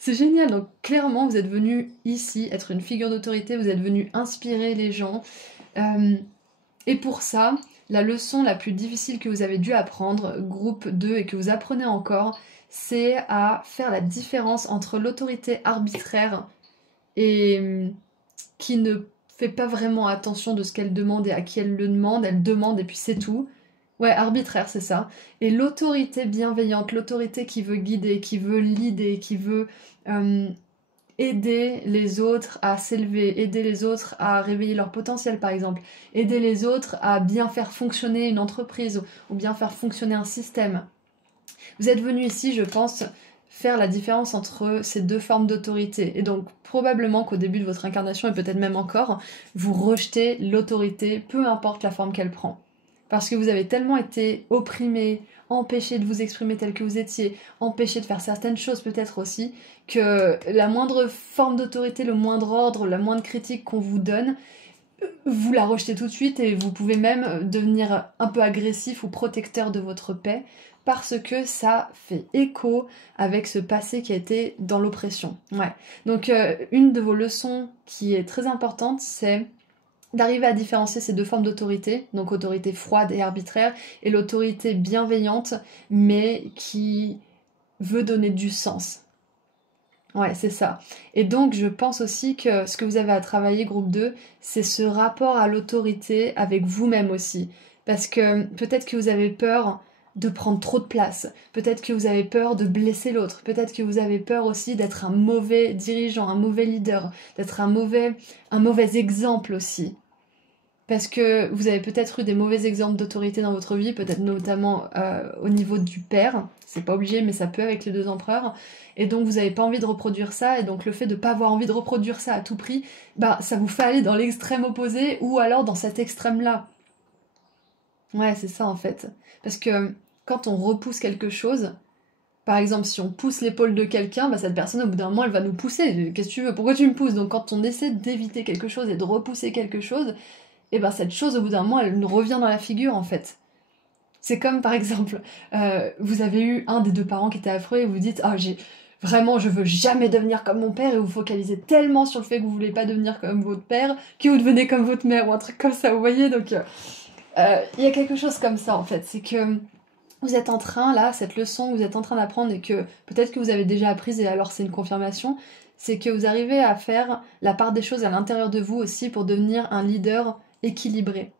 C'est génial, donc clairement, vous êtes venu ici être une figure d'autorité, vous êtes venu inspirer les gens, et pour ça, la leçon la plus difficile que vous avez dû apprendre, groupe 2, et que vous apprenez encore, c'est à faire la différence entre l'autorité arbitraire et qui ne fait pas vraiment attention de ce qu'elle demande et à qui elle le demande, elle demande et puis c'est tout. Ouais, arbitraire, c'est ça. Et l'autorité bienveillante, l'autorité qui veut guider, qui veut leader, qui veut aider les autres à s'élever, aider les autres à réveiller leur potentiel par exemple, aider les autres à bien faire fonctionner une entreprise ou bien faire fonctionner un système. Vous êtes venu ici, je pense, faire la différence entre ces deux formes d'autorité. Et donc, probablement qu'au début de votre incarnation, et peut-être même encore, vous rejetez l'autorité, peu importe la forme qu'elle prend. Parce que vous avez tellement été opprimé, empêché de vous exprimer tel que vous étiez, empêché de faire certaines choses peut-être aussi, que la moindre forme d'autorité, le moindre ordre, la moindre critique qu'on vous donne, vous la rejetez tout de suite et vous pouvez même devenir un peu agressif ou protecteur de votre paix parce que ça fait écho avec ce passé qui a été dans l'oppression. Ouais. Donc une de vos leçons qui est très importante, c'est d'arriver à différencier ces deux formes d'autorité, donc autorité froide et arbitraire, et l'autorité bienveillante, mais qui veut donner du sens. Ouais, c'est ça. Et donc, je pense aussi que ce que vous avez à travailler, groupe 2, c'est ce rapport à l'autorité avec vous-même aussi. Parce que peut-être que vous avez peur de prendre trop de place. Peut-être que vous avez peur de blesser l'autre. Peut-être que vous avez peur aussi d'être un mauvais dirigeant, un mauvais leader, d'être un mauvais exemple aussi. Parce que vous avez peut-être eu des mauvais exemples d'autorité dans votre vie, peut-être notamment au niveau du père. C'est pas obligé, mais ça peut avec les deux empereurs. Et donc vous n'avez pas envie de reproduire ça, et donc le fait de ne pas avoir envie de reproduire ça à tout prix, bah ça vous fait aller dans l'extrême opposé, ou alors dans cet extrême-là. Ouais, c'est ça en fait. Parce que quand on repousse quelque chose, Par exemple, si on pousse l'épaule de quelqu'un, bah, cette personne, au bout d'un moment, elle va nous pousser. Qu'est-ce que tu veux? Pourquoi tu me pousses? Donc quand on essaie d'éviter quelque chose et de repousser quelque chose, et ben cette chose, au bout d'un moment, elle nous revient dans la figure, en fait. C'est comme, par exemple, vous avez eu un des deux parents qui était affreux et vous dites « Ah, vraiment, je veux jamais devenir comme mon père » et vous focalisez tellement sur le fait que vous voulez pas devenir comme votre père que vous devenez comme votre mère ou un truc comme ça, vous voyez? Donc, il y a quelque chose comme ça, en fait. C'est que vous êtes en train, là, cette leçon que vous êtes en train d'apprendre et que peut-être que vous avez déjà apprise et alors c'est une confirmation, c'est que vous arrivez à faire la part des choses à l'intérieur de vous aussi pour devenir un leader équilibré.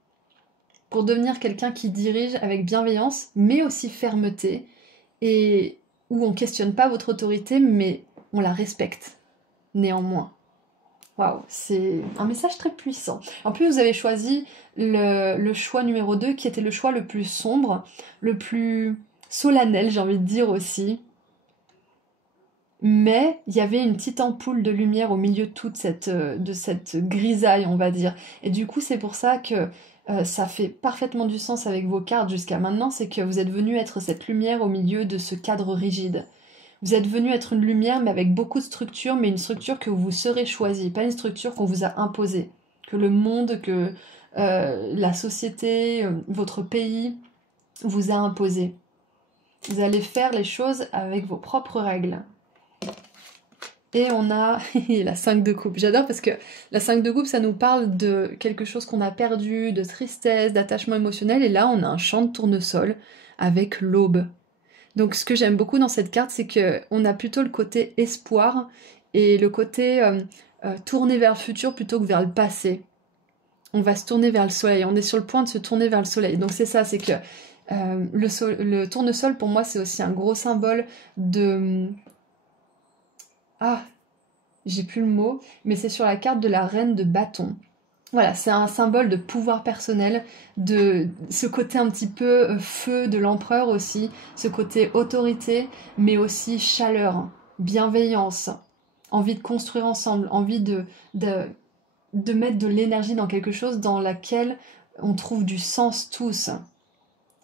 Pour devenir quelqu'un qui dirige avec bienveillance, mais aussi fermeté, et où on questionne pas votre autorité, mais on la respecte, néanmoins. Waouh, c'est un message très puissant. En plus, vous avez choisi le choix numéro 2, qui était le choix le plus sombre, le plus solennel, j'ai envie de dire aussi. Mais il y avait une petite ampoule de lumière au milieu de cette grisaille, on va dire. Et du coup, c'est pour ça que ça fait parfaitement du sens avec vos cartes jusqu'à maintenant, c'est que vous êtes venu être cette lumière au milieu de ce cadre rigide. Vous êtes venu être une lumière, mais avec beaucoup de structure, mais une structure que vous serez choisie, pas une structure qu'on vous a imposée. Que le monde, que la société, votre pays vous a imposé. Vous allez faire les choses avec vos propres règles. Et on a la 5 de coupe. J'adore parce que la 5 de coupe, ça nous parle de quelque chose qu'on a perdu, de tristesse, d'attachement émotionnel. Et là, on a un champ de tournesol avec l'aube. Donc ce que j'aime beaucoup dans cette carte, c'est qu'on a plutôt le côté espoir et le côté tourner vers le futur plutôt que vers le passé. On va se tourner vers le soleil. On est sur le point de se tourner vers le soleil. Donc c'est ça, c'est que le tournesol, pour moi, c'est aussi un gros symbole de... Ah, j'ai plus le mot, mais c'est sur la carte de la reine de bâton. Voilà, c'est un symbole de pouvoir personnel, de ce côté un petit peu feu de l'empereur aussi, ce côté autorité, mais aussi chaleur, bienveillance, envie de construire ensemble, envie de mettre de l'énergie dans quelque chose dans laquelle on trouve du sens tous.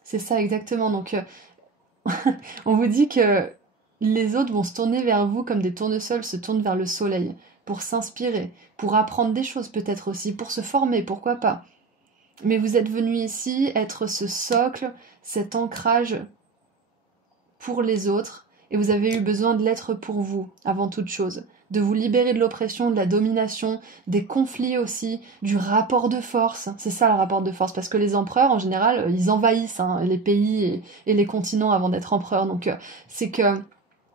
C'est ça exactement, donc on vous dit que les autres vont se tourner vers vous comme des tournesols se tournent vers le soleil, pour s'inspirer, pour apprendre des choses peut-être aussi, pour se former, pourquoi pas. Mais vous êtes venu ici être ce socle, cet ancrage pour les autres, et vous avez eu besoin de l'être pour vous, avant toute chose. De vous libérer de l'oppression, de la domination, des conflits aussi, du rapport de force. C'est ça le rapport de force, parce que les empereurs, en général, ils envahissent les pays et les continents avant d'être empereurs. Donc c'est que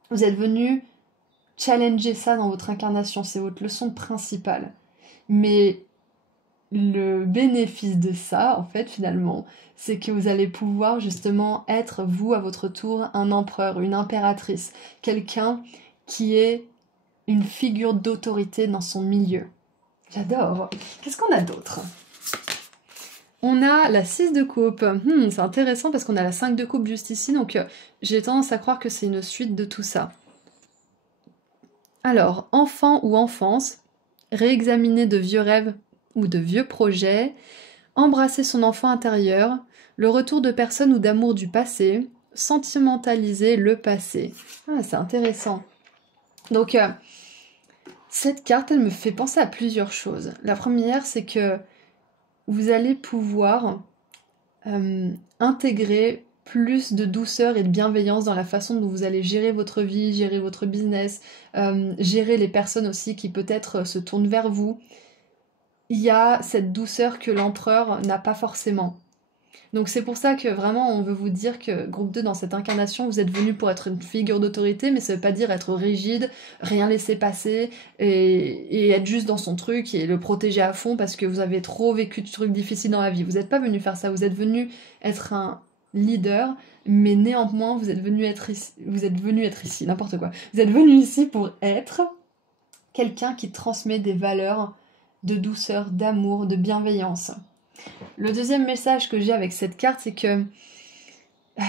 vous êtes venu challenger ça dans votre incarnation, c'est votre leçon principale. Mais le bénéfice de ça, en fait, finalement, c'est que vous allez pouvoir justement être, vous, à votre tour, un empereur, une impératrice, quelqu'un qui est une figure d'autorité dans son milieu. J'adore. Qu'est-ce qu'on a d'autre ? On a la 6 de coupe. C'est intéressant parce qu'on a la 5 de coupe juste ici, donc j'ai tendance à croire que c'est une suite de tout ça. Alors, enfant ou enfance, réexaminer de vieux rêves ou de vieux projets, embrasser son enfant intérieur, le retour de personnes ou d'amour du passé, sentimentaliser le passé. Ah, c'est intéressant. Donc, cette carte, elle me fait penser à plusieurs choses. La première, c'est que vous allez pouvoir intégrer plus de douceur et de bienveillance dans la façon dont vous allez gérer votre vie, gérer votre business, gérer les personnes aussi qui peut-être se tournent vers vous. Il y a cette douceur que l'empereur n'a pas forcément. Donc c'est pour ça que vraiment on veut vous dire que groupe 2 dans cette incarnation, vous êtes venu pour être une figure d'autorité, mais ça veut pas dire être rigide, rien laisser passer et être juste dans son truc et le protéger à fond parce que vous avez trop vécu de trucs difficiles dans la vie. Vous n'êtes pas venu faire ça, vous êtes venu être un leader, mais néanmoins vous êtes venu être ici, n'importe quoi. Vous êtes venu ici pour être quelqu'un qui transmet des valeurs de douceur, d'amour, de bienveillance. Le deuxième message que j'ai avec cette carte, c'est que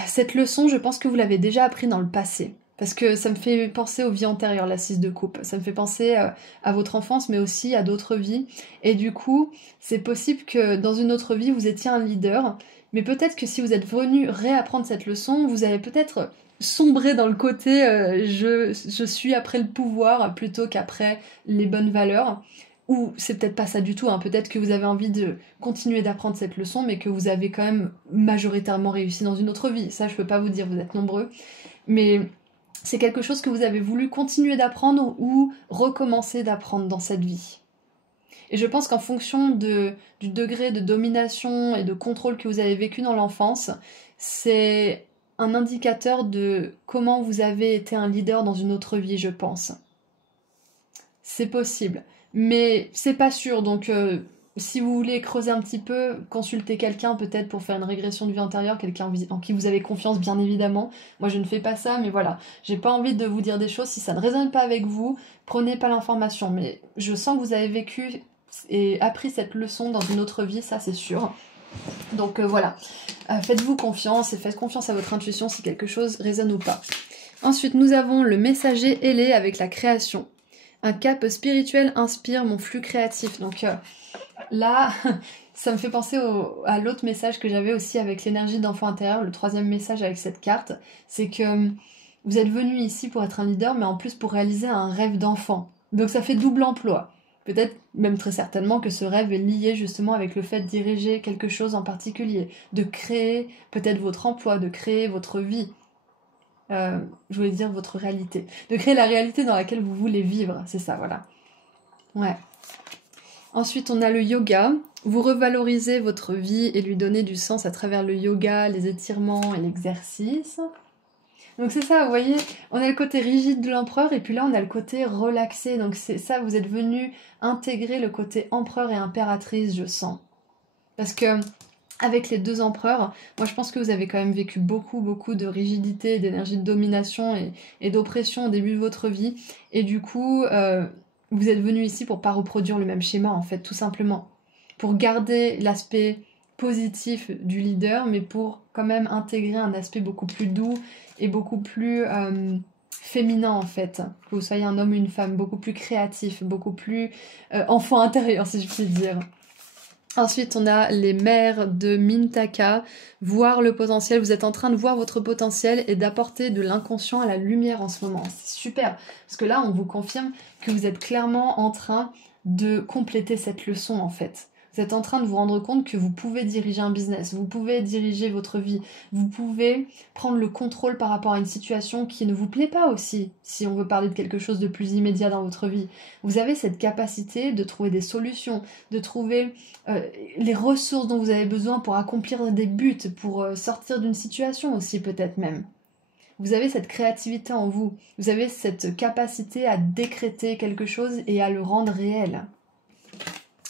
cette leçon, je pense que vous l'avez déjà appris dans le passé. Parce que ça me fait penser aux vies antérieures, la 6 de coupe. Ça me fait penser à votre enfance, mais aussi à d'autres vies. Et du coup, c'est possible que dans une autre vie, vous étiez un leader Mais peut-être que si vous êtes venu réapprendre cette leçon, vous avez peut-être sombré dans le côté je suis après le pouvoir plutôt qu'après les bonnes valeurs. Ou c'est peut-être pas ça du tout, hein. Peut-être que vous avez envie de continuer d'apprendre cette leçon, mais que vous avez quand même majoritairement réussi dans une autre vie. Ça, je peux pas vous dire, vous êtes nombreux. Mais c'est quelque chose que vous avez voulu continuer d'apprendre ou recommencer d'apprendre dans cette vie. Et je pense qu'en fonction du degré de domination et de contrôle que vous avez vécu dans l'enfance, c'est un indicateur de comment vous avez été un leader dans une autre vie, je pense. C'est possible. Mais c'est pas sûr, donc si vous voulez creuser un petit peu, consultez quelqu'un peut-être pour faire une régression de vie antérieure, quelqu'un en qui vous avez confiance bien évidemment. Moi je ne fais pas ça, mais voilà, j'ai pas envie de vous dire des choses, si ça ne résonne pas avec vous, prenez pas l'information, mais je sens que vous avez vécu et appris cette leçon dans une autre vie, ça c'est sûr. Donc voilà, faites-vous confiance et faites confiance à votre intuition si quelque chose résonne ou pas. Ensuite nous avons le messager ailé avec la création. Un cap spirituel inspire mon flux créatif. Donc là, ça me fait penser à l'autre message que j'avais aussi avec l'énergie d'enfant intérieur, le troisième message avec cette carte, c'est que vous êtes venu ici pour être un leader, mais en plus pour réaliser un rêve d'enfant. Donc ça fait double emploi. Peut-être, même très certainement, que ce rêve est lié justement avec le fait de diriger quelque chose en particulier, de créer peut-être votre emploi, de créer votre vie. Je voulais dire votre réalité. De créer la réalité dans laquelle vous voulez vivre, c'est ça, voilà. Ouais. Ensuite, on a le yoga. Vous revalorisez votre vie et lui donnez du sens à travers le yoga, les étirements et l'exercice. Donc c'est ça, vous voyez, on a le côté rigide de l'empereur et puis là on a le côté relaxé. Donc c'est ça, vous êtes venu intégrer le côté empereur et impératrice, je sens. Parce que avec les deux empereurs, moi je pense que vous avez quand même vécu beaucoup de rigidité, d'énergie de domination et d'oppression au début de votre vie. Et du coup, vous êtes venu ici pour pas reproduire le même schéma en fait, tout simplement. Pour garder l'aspect positif du leader, mais pour quand même intégrer un aspect beaucoup plus doux et beaucoup plus féminin en fait. Que vous soyez un homme ou une femme, beaucoup plus créatif, beaucoup plus enfant intérieur si je puis dire. Ensuite, on a les mères de Mintaka, voir le potentiel. Vous êtes en train de voir votre potentiel et d'apporter de l'inconscient à la lumière en ce moment. C'est super, parce que là, on vous confirme que vous êtes clairement en train de compléter cette leçon, en fait. Vous êtes en train de vous rendre compte que vous pouvez diriger un business, vous pouvez diriger votre vie, vous pouvez prendre le contrôle par rapport à une situation qui ne vous plaît pas aussi, si on veut parler de quelque chose de plus immédiat dans votre vie. Vous avez cette capacité de trouver des solutions, de trouver les ressources dont vous avez besoin pour accomplir des buts, pour sortir d'une situation aussi peut-être même. Vous avez cette créativité en vous, vous avez cette capacité à décréter quelque chose et à le rendre réel.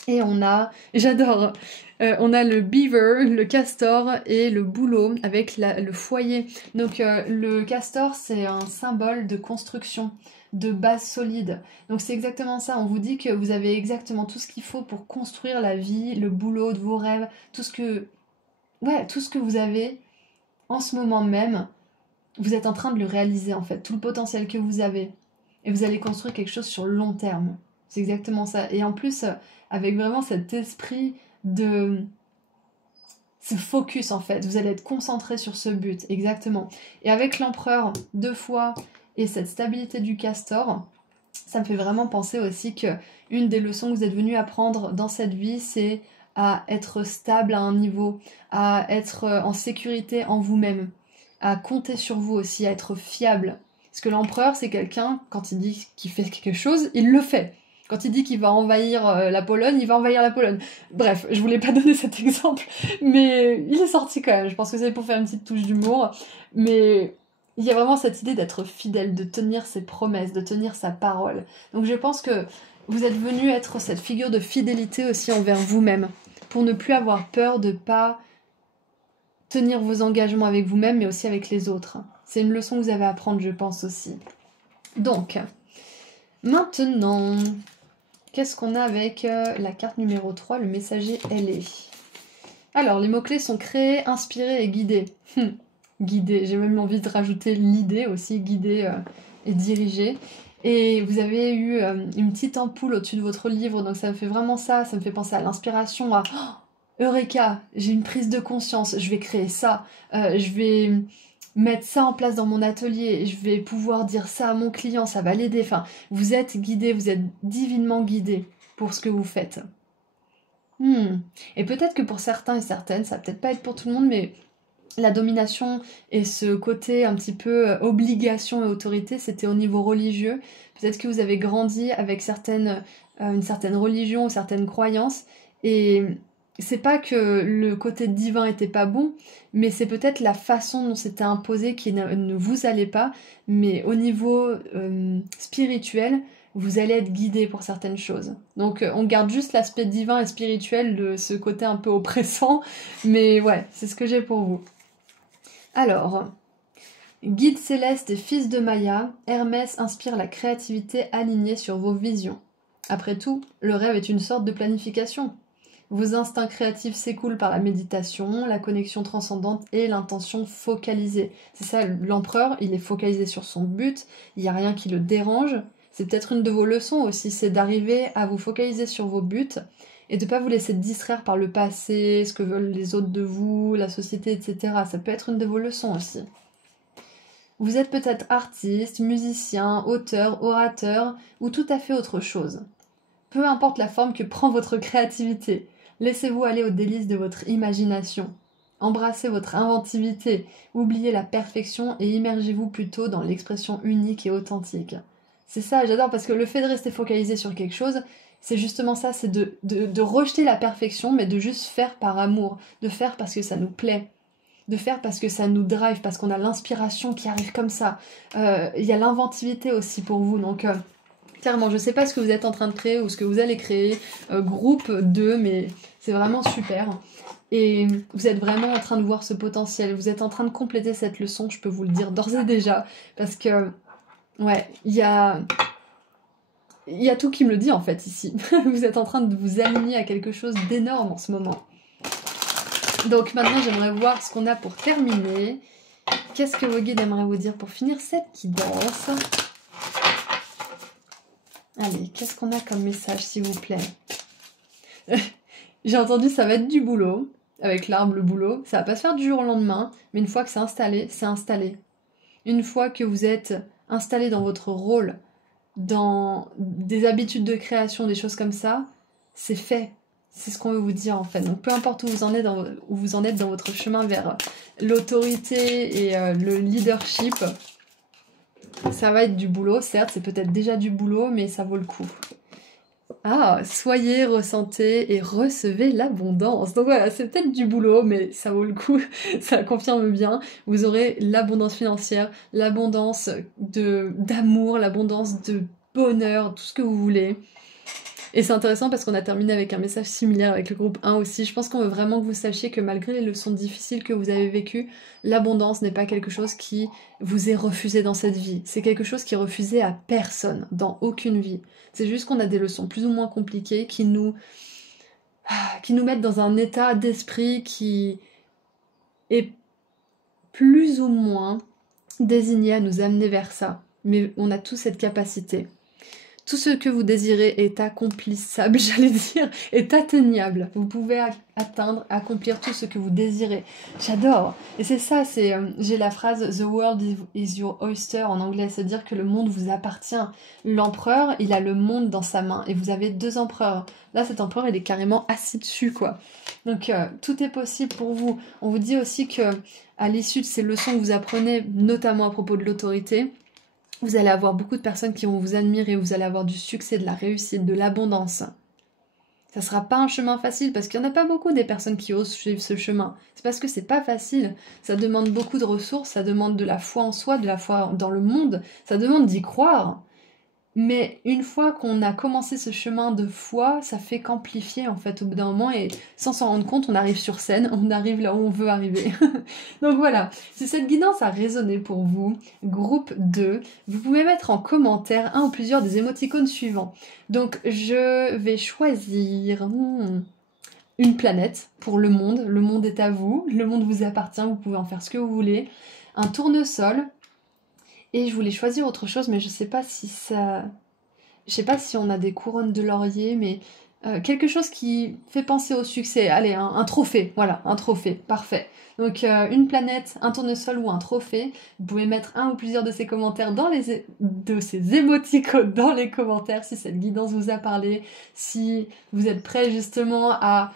Et on a, j'adore, on a le beaver, le castor et le bouleau avec le foyer. Donc le castor, c'est un symbole de construction, de base solide. Donc c'est exactement ça, on vous dit que vous avez exactement tout ce qu'il faut pour construire la vie, le boulot de vos rêves, tout ce que vous avez en ce moment même, vous êtes en train de le réaliser en fait, tout le potentiel que vous avez. Et vous allez construire quelque chose sur le long terme. C'est exactement ça. Et en plus, avec vraiment cet esprit de... ce focus en fait. Vous allez être concentré sur ce but, exactement. Et avec l'empereur, 2 fois, et cette stabilité du castor, ça me fait vraiment penser aussi que une des leçons que vous êtes venu apprendre dans cette vie, c'est à être stable à un niveau, à être en sécurité en vous-même, à compter sur vous aussi, à être fiable. Parce que l'empereur, c'est quelqu'un, quand il dit qu'il fait quelque chose, il le fait. Quand il dit qu'il va envahir la Pologne, il va envahir la Pologne. Bref, je voulais pas donner cet exemple, mais il est sorti quand même. Je pense que c'est pour faire une petite touche d'humour. Mais il y a vraiment cette idée d'être fidèle, de tenir ses promesses, de tenir sa parole. Donc je pense que vous êtes venu être cette figure de fidélité aussi envers vous-même, pour ne plus avoir peur de pas tenir vos engagements avec vous-même, mais aussi avec les autres. C'est une leçon que vous avez à apprendre, je pense aussi. Donc, maintenant... Qu'est-ce qu'on a avec la carte numéro 3, le messager ailé? Alors, les mots-clés sont créer, inspirer et guider. Guider, j'ai même envie de rajouter l'idée aussi, guider et diriger. Et vous avez eu une petite ampoule au-dessus de votre livre, donc ça me fait vraiment ça me fait penser à l'inspiration, à Eureka, j'ai une prise de conscience, je vais créer ça, je vais mettre ça en place dans mon atelier, je vais pouvoir dire ça à mon client, ça va l'aider. Enfin, vous êtes guidé, vous êtes divinement guidé pour ce que vous faites. Hmm. Et peut-être que pour certains et certaines, ça va peut-être pas être pour tout le monde, mais la domination et ce côté un petit peu obligation et autorité, c'était au niveau religieux. Peut-être que vous avez grandi avec une certaine religion ou certaines croyances, et c'est pas que le côté divin était pas bon, mais c'est peut-être la façon dont c'était imposé qui ne vous allait pas, mais au niveau spirituel, vous allez être guidé pour certaines choses. Donc on garde juste l'aspect divin et spirituel de ce côté un peu oppressant, mais ouais, c'est ce que j'ai pour vous. Alors, guide céleste et fils de Maya, Hermès inspire la créativité alignée sur vos visions. Après tout, le rêve est une sorte de planification. Vos instincts créatifs s'écoulent par la méditation, la connexion transcendante et l'intention focalisée. C'est ça, l'empereur, il est focalisé sur son but, il n'y a rien qui le dérange. C'est peut-être une de vos leçons aussi, c'est d'arriver à vous focaliser sur vos buts et de ne pas vous laisser distraire par le passé, ce que veulent les autres de vous, la société, etc. Ça peut être une de vos leçons aussi. Vous êtes peut-être artiste, musicien, auteur, orateur ou tout à fait autre chose. Peu importe la forme que prend votre créativité, laissez-vous aller aux délices de votre imagination. Embrassez votre inventivité, oubliez la perfection et immergez-vous plutôt dans l'expression unique et authentique. C'est ça, j'adore, parce que le fait de rester focalisé sur quelque chose, c'est justement ça, c'est de rejeter la perfection, mais de juste faire par amour, de faire parce que ça nous plaît, de faire parce que ça nous drive, parce qu'on a l'inspiration qui arrive comme ça. Il y a l'inventivité aussi pour vous, donc clairement, je sais pas ce que vous êtes en train de créer ou ce que vous allez créer, groupe 2, mais c'est vraiment super. Et vous êtes vraiment en train de voir ce potentiel, vous êtes en train de compléter cette leçon, je peux vous le dire d'ores et déjà, parce que, ouais, il y a tout qui me le dit en fait ici. Vous êtes en train de vous aligner à quelque chose d'énorme en ce moment. Donc maintenant, j'aimerais voir ce qu'on a pour terminer. Qu'est-ce que vos guides aimeraient vous dire pour finir cette guidance? Allez, qu'est-ce qu'on a comme message, s'il vous plaît? J'ai entendu ça va être du boulot, avec l'arbre, le boulot. Ça va pas se faire du jour au lendemain, mais une fois que c'est installé, c'est installé. Une fois que vous êtes installé dans votre rôle, dans des habitudes de création, des choses comme ça, c'est fait. C'est ce qu'on veut vous dire en fait. Donc peu importe où vous en êtes dans votre chemin vers l'autorité et le leadership, ça va être du boulot. Certes, c'est peut-être déjà du boulot, mais ça vaut le coup. Ah, soyez, ressentez et recevez l'abondance. Donc voilà, c'est peut-être du boulot, mais ça vaut le coup, ça confirme bien. Vous aurez l'abondance financière, l'abondance d'amour, l'abondance de bonheur, tout ce que vous voulez. Et c'est intéressant parce qu'on a terminé avec un message similaire avec le groupe 1 aussi. Je pense qu'on veut vraiment que vous sachiez que malgré les leçons difficiles que vous avez vécues, l'abondance n'est pas quelque chose qui vous est refusé dans cette vie. C'est quelque chose qui est refusé à personne, dans aucune vie. C'est juste qu'on a des leçons plus ou moins compliquées qui nous mettent dans un état d'esprit qui est plus ou moins désigné à nous amener vers ça. Mais on a tous cette capacité. Tout ce que vous désirez est accomplissable, j'allais dire, est atteignable. Vous pouvez atteindre, accomplir tout ce que vous désirez. J'adore. Et c'est ça, j'ai la phrase "The world is your oyster" en anglais, c'est-à-dire que le monde vous appartient. L'empereur, il a le monde dans sa main et vous avez 2 empereurs. Là, cet empereur, il est carrément assis dessus, quoi. Donc, tout est possible pour vous. On vous dit aussi que à l'issue de ces leçons que vous apprenez, notamment à propos de l'autorité, vous allez avoir beaucoup de personnes qui vont vous admirer, vous allez avoir du succès, de la réussite, de l'abondance. Ça sera pas un chemin facile parce qu'il n'y en a pas beaucoup des personnes qui osent suivre ce chemin. C'est parce que c'est pas facile. Ça demande beaucoup de ressources, ça demande de la foi en soi, de la foi dans le monde, ça demande d'y croire. Mais une fois qu'on a commencé ce chemin de foi, ça fait qu'amplifier en fait au bout d'un moment et sans s'en rendre compte, on arrive sur scène, on arrive là où on veut arriver. Donc voilà, si cette guidance a résonné pour vous, groupe 2, vous pouvez mettre en commentaire un ou plusieurs des émoticônes suivants. Donc je vais choisir une planète pour le monde est à vous, le monde vous appartient, vous pouvez en faire ce que vous voulez, un tournesol. Et je voulais choisir autre chose, mais je sais pas si ça... Je sais pas si on a des couronnes de laurier, mais quelque chose qui fait penser au succès. Allez, un trophée, voilà, un trophée, parfait. Donc une planète, un tournesol ou un trophée. Vous pouvez mettre un ou plusieurs de ces commentaires de ces émoticônes dans les commentaires si cette guidance vous a parlé, si vous êtes prêt justement à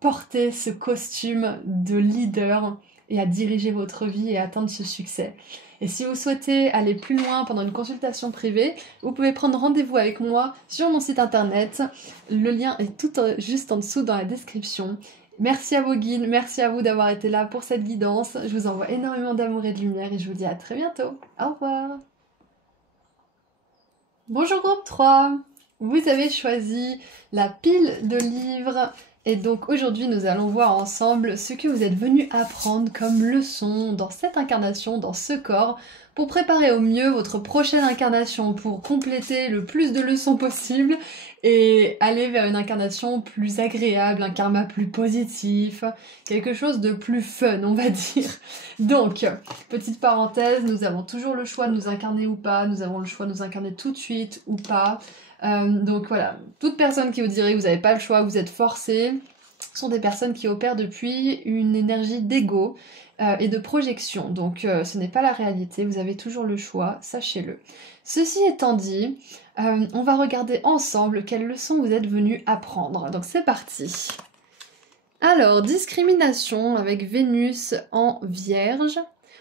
porter ce costume de leader et à diriger votre vie et atteindre ce succès. Et si vous souhaitez aller plus loin pendant une consultation privée, vous pouvez prendre rendez-vous avec moi sur mon site internet. Le lien est juste en dessous dans la description. Merci à vos guides, merci à vous d'avoir été là pour cette guidance. Je vous envoie énormément d'amour et de lumière et je vous dis à très bientôt. Au revoir. Bonjour groupe 3. Vous avez choisi la pile de livres. Et donc aujourd'hui nous allons voir ensemble ce que vous êtes venus apprendre comme leçon dans cette incarnation, dans ce corps, pour préparer au mieux votre prochaine incarnation, pour compléter le plus de leçons possible et aller vers une incarnation plus agréable, un karma plus positif, quelque chose de plus fun on va dire. Donc, petite parenthèse, nous avons toujours le choix de nous incarner ou pas, nous avons le choix de nous incarner tout de suite ou pas. Donc voilà, toute personne qui vous dirait que vous n'avez pas le choix, que vous êtes forcé, sont des personnes qui opèrent depuis une énergie d'ego et de projection. Donc ce n'est pas la réalité, vous avez toujours le choix, sachez-le. Ceci étant dit, on va regarder ensemble quelles leçons vous êtes venus apprendre. Donc c'est parti. Alors, discrimination avec Vénus en Vierge.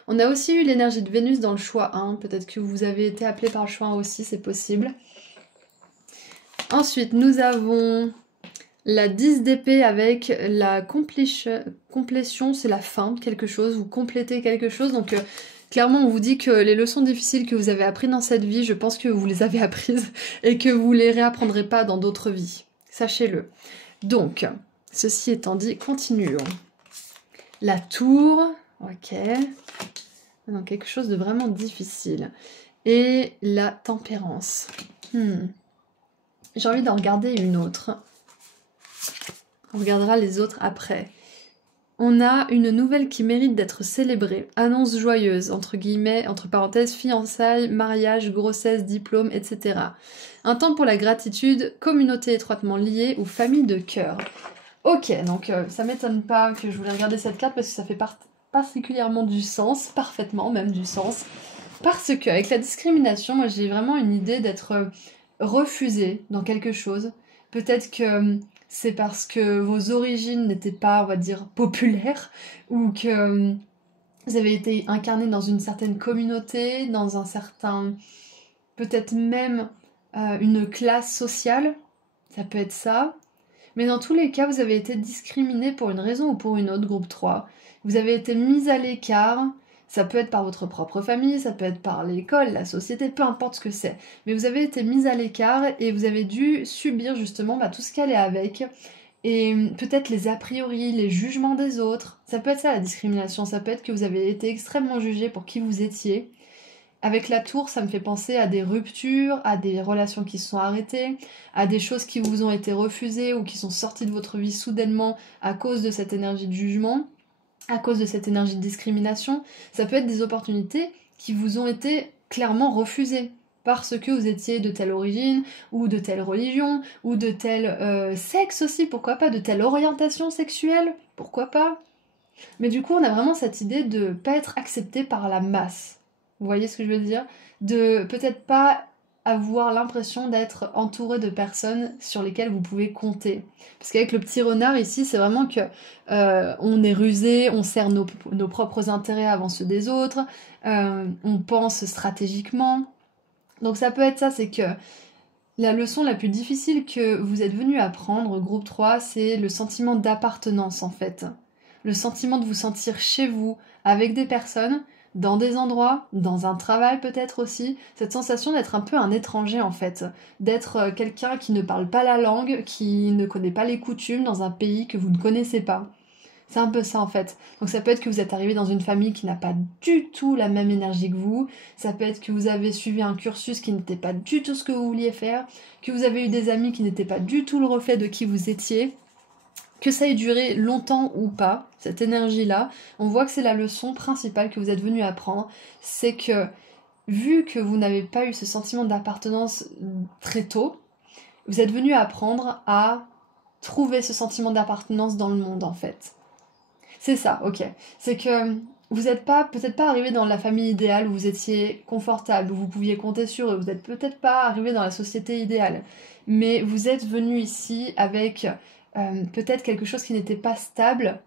On a aussi eu l'énergie de Vénus dans le choix 1, peut-être que vous avez été appelé par le choix 1 aussi, c'est possible. Ensuite, nous avons la 10 d'épée avec la complétion, c'est la fin de quelque chose, vous complétez quelque chose. Donc, clairement, on vous dit que les leçons difficiles que vous avez apprises dans cette vie, je pense que vous les avez apprises et que vous les réapprendrez pas dans d'autres vies. Sachez-le. Donc, ceci étant dit, continuons. La tour, ok. Donc, quelque chose de vraiment difficile. Et la tempérance. J'ai envie d'en regarder une autre. On regardera les autres après. On a une nouvelle qui mérite d'être célébrée. Annonce joyeuse, entre guillemets, entre parenthèses, fiançailles, mariage, grossesse, diplôme, etc. Un temps pour la gratitude, communauté étroitement liée ou famille de cœur. Ok, donc ça m'étonne pas que je voulais regarder cette carte parce que ça fait particulièrement du sens, parfaitement même du sens. Parce que avec la discrimination, moi j'ai vraiment une idée d'être refusé dans quelque chose. Peut-être que c'est parce que vos origines n'étaient pas, on va dire, populaires, ou que vous avez été incarné dans une certaine communauté, dans un certain... peut-être même une classe sociale, ça peut être ça. Mais dans tous les cas, vous avez été discriminé pour une raison ou pour une autre, groupe 3. Vous avez été mis à l'écart. Ça peut être par votre propre famille, ça peut être par l'école, la société, peu importe ce que c'est. Mais vous avez été mis à l'écart et vous avez dû subir justement tout ce qui allait avec. Et peut-être les a priori, les jugements des autres. Ça peut être ça la discrimination, ça peut être que vous avez été extrêmement jugé pour qui vous étiez. Avec la tour, ça me fait penser à des ruptures, à des relations qui se sont arrêtées, à des choses qui vous ont été refusées ou qui sont sorties de votre vie soudainement à cause de cette énergie de jugement. À cause de cette énergie de discrimination, ça peut être des opportunités qui vous ont été clairement refusées parce que vous étiez de telle origine, ou de telle religion, ou de tel sexe aussi, pourquoi pas, de telle orientation sexuelle, pourquoi pas. Mais du coup, on a vraiment cette idée de pas être accepté par la masse. Vous voyez ce que je veux dire? De peut-être pas avoir l'impression d'être entouré de personnes sur lesquelles vous pouvez compter. Parce qu'avec le petit renard ici, c'est vraiment que on est rusé, on sert nos propres intérêts avant ceux des autres, on pense stratégiquement. Donc ça peut être ça, c'est que la leçon la plus difficile que vous êtes venu apprendre, groupe 3, c'est le sentiment d'appartenance en fait. Le sentiment de vous sentir chez vous, avec des personnes, dans des endroits, dans un travail peut-être aussi, cette sensation d'être un peu un étranger en fait, d'être quelqu'un qui ne parle pas la langue, qui ne connaît pas les coutumes dans un pays que vous ne connaissez pas. C'est un peu ça en fait. Donc ça peut être que vous êtes arrivé dans une famille qui n'a pas du tout la même énergie que vous, ça peut être que vous avez suivi un cursus qui n'était pas du tout ce que vous vouliez faire, que vous avez eu des amis qui n'étaient pas du tout le reflet de qui vous étiez. Que ça ait duré longtemps ou pas, cette énergie-là, on voit que c'est la leçon principale que vous êtes venu apprendre, c'est que vu que vous n'avez pas eu ce sentiment d'appartenance très tôt, Vous êtes venu apprendre à trouver ce sentiment d'appartenance dans le monde, en fait. C'est ça, ok. C'est que vous n'êtes pas, peut-être pas arrivé dans la famille idéale où vous étiez confortable, où vous pouviez compter sur eux. Vous n'êtes peut-être pas arrivé dans la société idéale. Mais vous êtes venu ici avec peut-être quelque chose qui n'était pas stable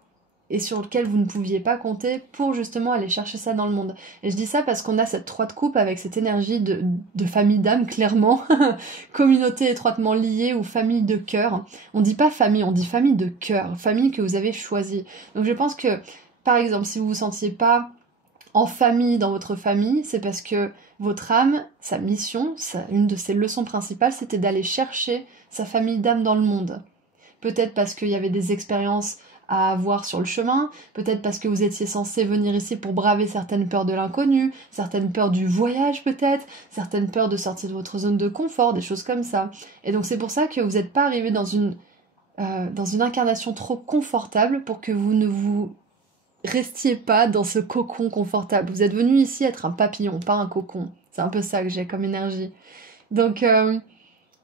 et sur lequel vous ne pouviez pas compter pour justement aller chercher ça dans le monde. Et je dis ça parce qu'on a cette 3 de coupe avec cette énergie de famille d'âme, clairement, communauté étroitement liée ou famille de cœur. On dit pas famille, on dit famille de cœur, famille que vous avez choisie. Donc je pense que, par exemple, si vous vous sentiez pas en famille dans votre famille, c'est parce que votre âme, sa mission, une de ses leçons principales, c'était d'aller chercher sa famille d'âme dans le monde. Peut-être parce qu'il y avait des expériences à avoir sur le chemin, peut-être parce que vous étiez censé venir ici pour braver certaines peurs de l'inconnu, certaines peurs du voyage peut-être, certaines peurs de sortir de votre zone de confort, des choses comme ça. Et donc c'est pour ça que vous n'êtes pas arrivé dans une incarnation trop confortable pour que vous ne vous restiez pas dans ce cocon confortable. Vous êtes venu ici être un papillon, pas un cocon. C'est un peu ça que j'ai comme énergie. Donc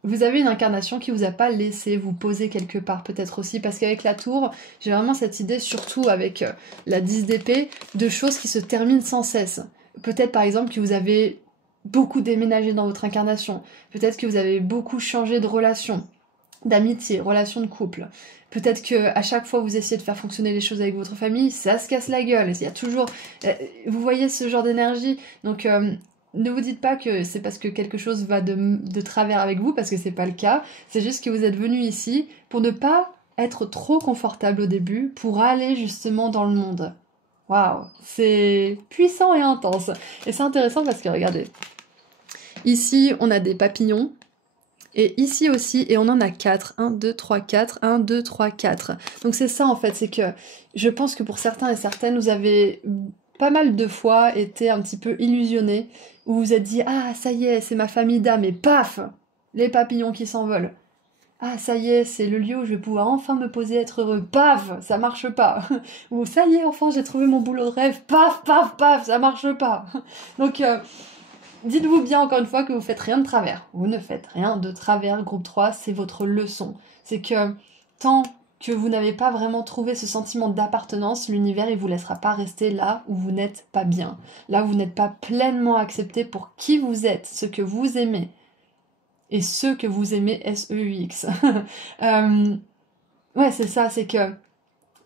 vous avez une incarnation qui vous a pas laissé vous poser quelque part, peut-être aussi, parce qu'avec la tour, j'ai vraiment cette idée, surtout avec la 10 d'épée, de choses qui se terminent sans cesse. Peut-être par exemple que vous avez beaucoup déménagé dans votre incarnation, peut-être que vous avez beaucoup changé de relation, d'amitié, relation de couple. Peut-être que à chaque fois vous essayez de faire fonctionner les choses avec votre famille, ça se casse la gueule. Il y a toujours, vous voyez ce genre d'énergie. Donc ne vous dites pas que c'est parce que quelque chose va de travers avec vous, parce que c'est pas le cas. C'est juste que vous êtes venu ici pour ne pas être trop confortable au début, pour aller justement dans le monde. Waouh, c'est puissant et intense. Et c'est intéressant parce que regardez, ici on a des papillons. Et ici aussi, et on en a 4. 1, 2, 3, 4. 1, 2, 3, 4. Donc c'est ça en fait, c'est que je pense que pour certains et certaines, vous avez pas mal de fois été un petit peu illusionnés, où vous vous êtes dit « Ah, ça y est, c'est ma famille d'âme » et paf, les papillons qui s'envolent. « Ah, ça y est, c'est le lieu où je vais pouvoir enfin me poser, être heureux. » Paf, ça marche pas. Ou « Ça y est, enfin, j'ai trouvé mon boulot de rêve. » Paf, paf, paf, ça marche pas. Donc... dites-vous bien encore une fois que vous faites rien de travers. Vous ne faites rien de travers, groupe 3, c'est votre leçon. C'est que tant que vous n'avez pas vraiment trouvé ce sentiment d'appartenance, l'univers il vous laissera pas rester là où vous n'êtes pas bien. Là où vous n'êtes pas pleinement accepté pour qui vous êtes, ce que vous aimez. Et ce que vous aimez, S-E-U-X. Ouais, c'est ça, c'est que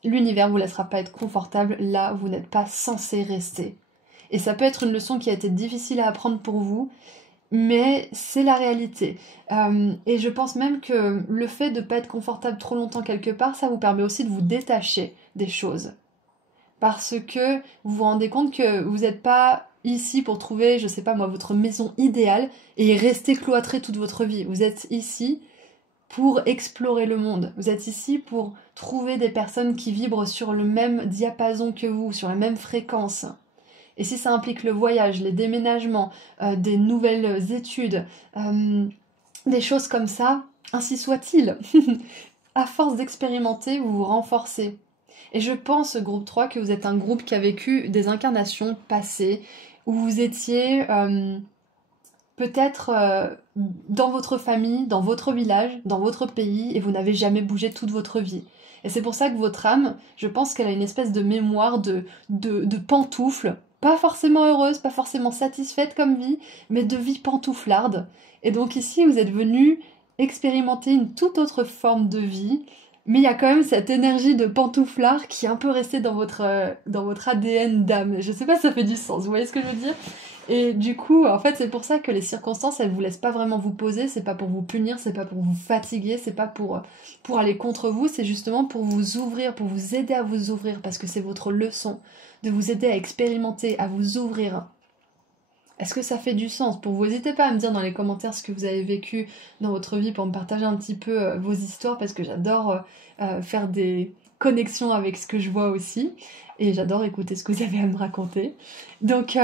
l'univers vous laissera pas être confortable là où vous n'êtes pas censé rester. Et ça peut être une leçon qui a été difficile à apprendre pour vous, mais c'est la réalité. Et je pense même que le fait de ne pas être confortable trop longtemps quelque part, ça vous permet aussi de vous détacher des choses. Parce que vous vous rendez compte que vous n'êtes pas ici pour trouver, je sais pas moi, votre maison idéale et rester cloîtré toute votre vie. Vous êtes ici pour explorer le monde. Vous êtes ici pour trouver des personnes qui vibrent sur le même diapason que vous, sur la même fréquence. Et si ça implique le voyage, les déménagements, des nouvelles études, des choses comme ça, ainsi soit-il. À force d'expérimenter, vous vous renforcez. Et je pense, groupe 3, que vous êtes un groupe qui a vécu des incarnations passées, où vous étiez peut-être dans votre famille, dans votre village, dans votre pays, et vous n'avez jamais bougé toute votre vie. Et c'est pour ça que votre âme, je pense qu'elle a une espèce de mémoire de pantoufles, pas forcément heureuse, pas forcément satisfaite comme vie, mais de vie pantouflarde. Et donc ici, vous êtes venu expérimenter une toute autre forme de vie, mais il y a quand même cette énergie de pantouflard qui est un peu restée dans votre ADN d'âme. Je sais pas si ça fait du sens, vous voyez ce que je veux dire ? Et du coup, en fait, c'est pour ça que les circonstances, elles vous laissent pas vraiment vous poser, c'est pas pour vous punir, c'est pas pour vous fatiguer, c'est pas pour aller contre vous, c'est justement pour vous ouvrir, pour vous aider à vous ouvrir, parce que c'est votre leçon, de vous aider à expérimenter, à vous ouvrir. Est-ce que ça fait du sens pour vous? N'hésitez pas à me dire dans les commentaires ce que vous avez vécu dans votre vie pour me partager un petit peu vos histoires, parce que j'adore faire des connexions avec ce que je vois aussi, et j'adore écouter ce que vous avez à me raconter. Donc...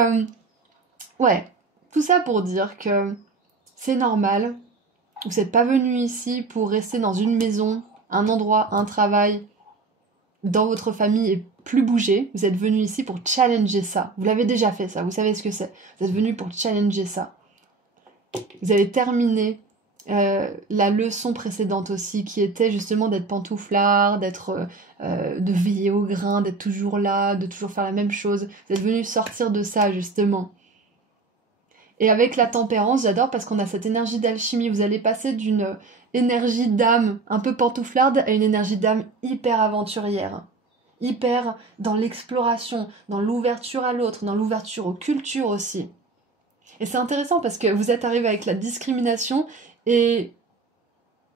ouais, tout ça pour dire que c'est normal. Vous n'êtes pas venu ici pour rester dans une maison, un endroit, un travail, dans votre famille et plus bouger. Vous êtes venu ici pour challenger ça. Vous l'avez déjà fait ça, vous savez ce que c'est. Vous êtes venu pour challenger ça. Vous avez terminé la leçon précédente aussi, qui était justement d'être pantouflard, de veiller au grain, d'être toujours là, de toujours faire la même chose. Vous êtes venu sortir de ça, justement. Et avec la tempérance, j'adore parce qu'on a cette énergie d'alchimie. Vous allez passer d'une énergie d'âme un peu pantouflarde à une énergie d'âme hyper aventurière. Hyper dans l'exploration, dans l'ouverture à l'autre, dans l'ouverture aux cultures aussi. Et c'est intéressant parce que vous êtes arrivé avec la discrimination et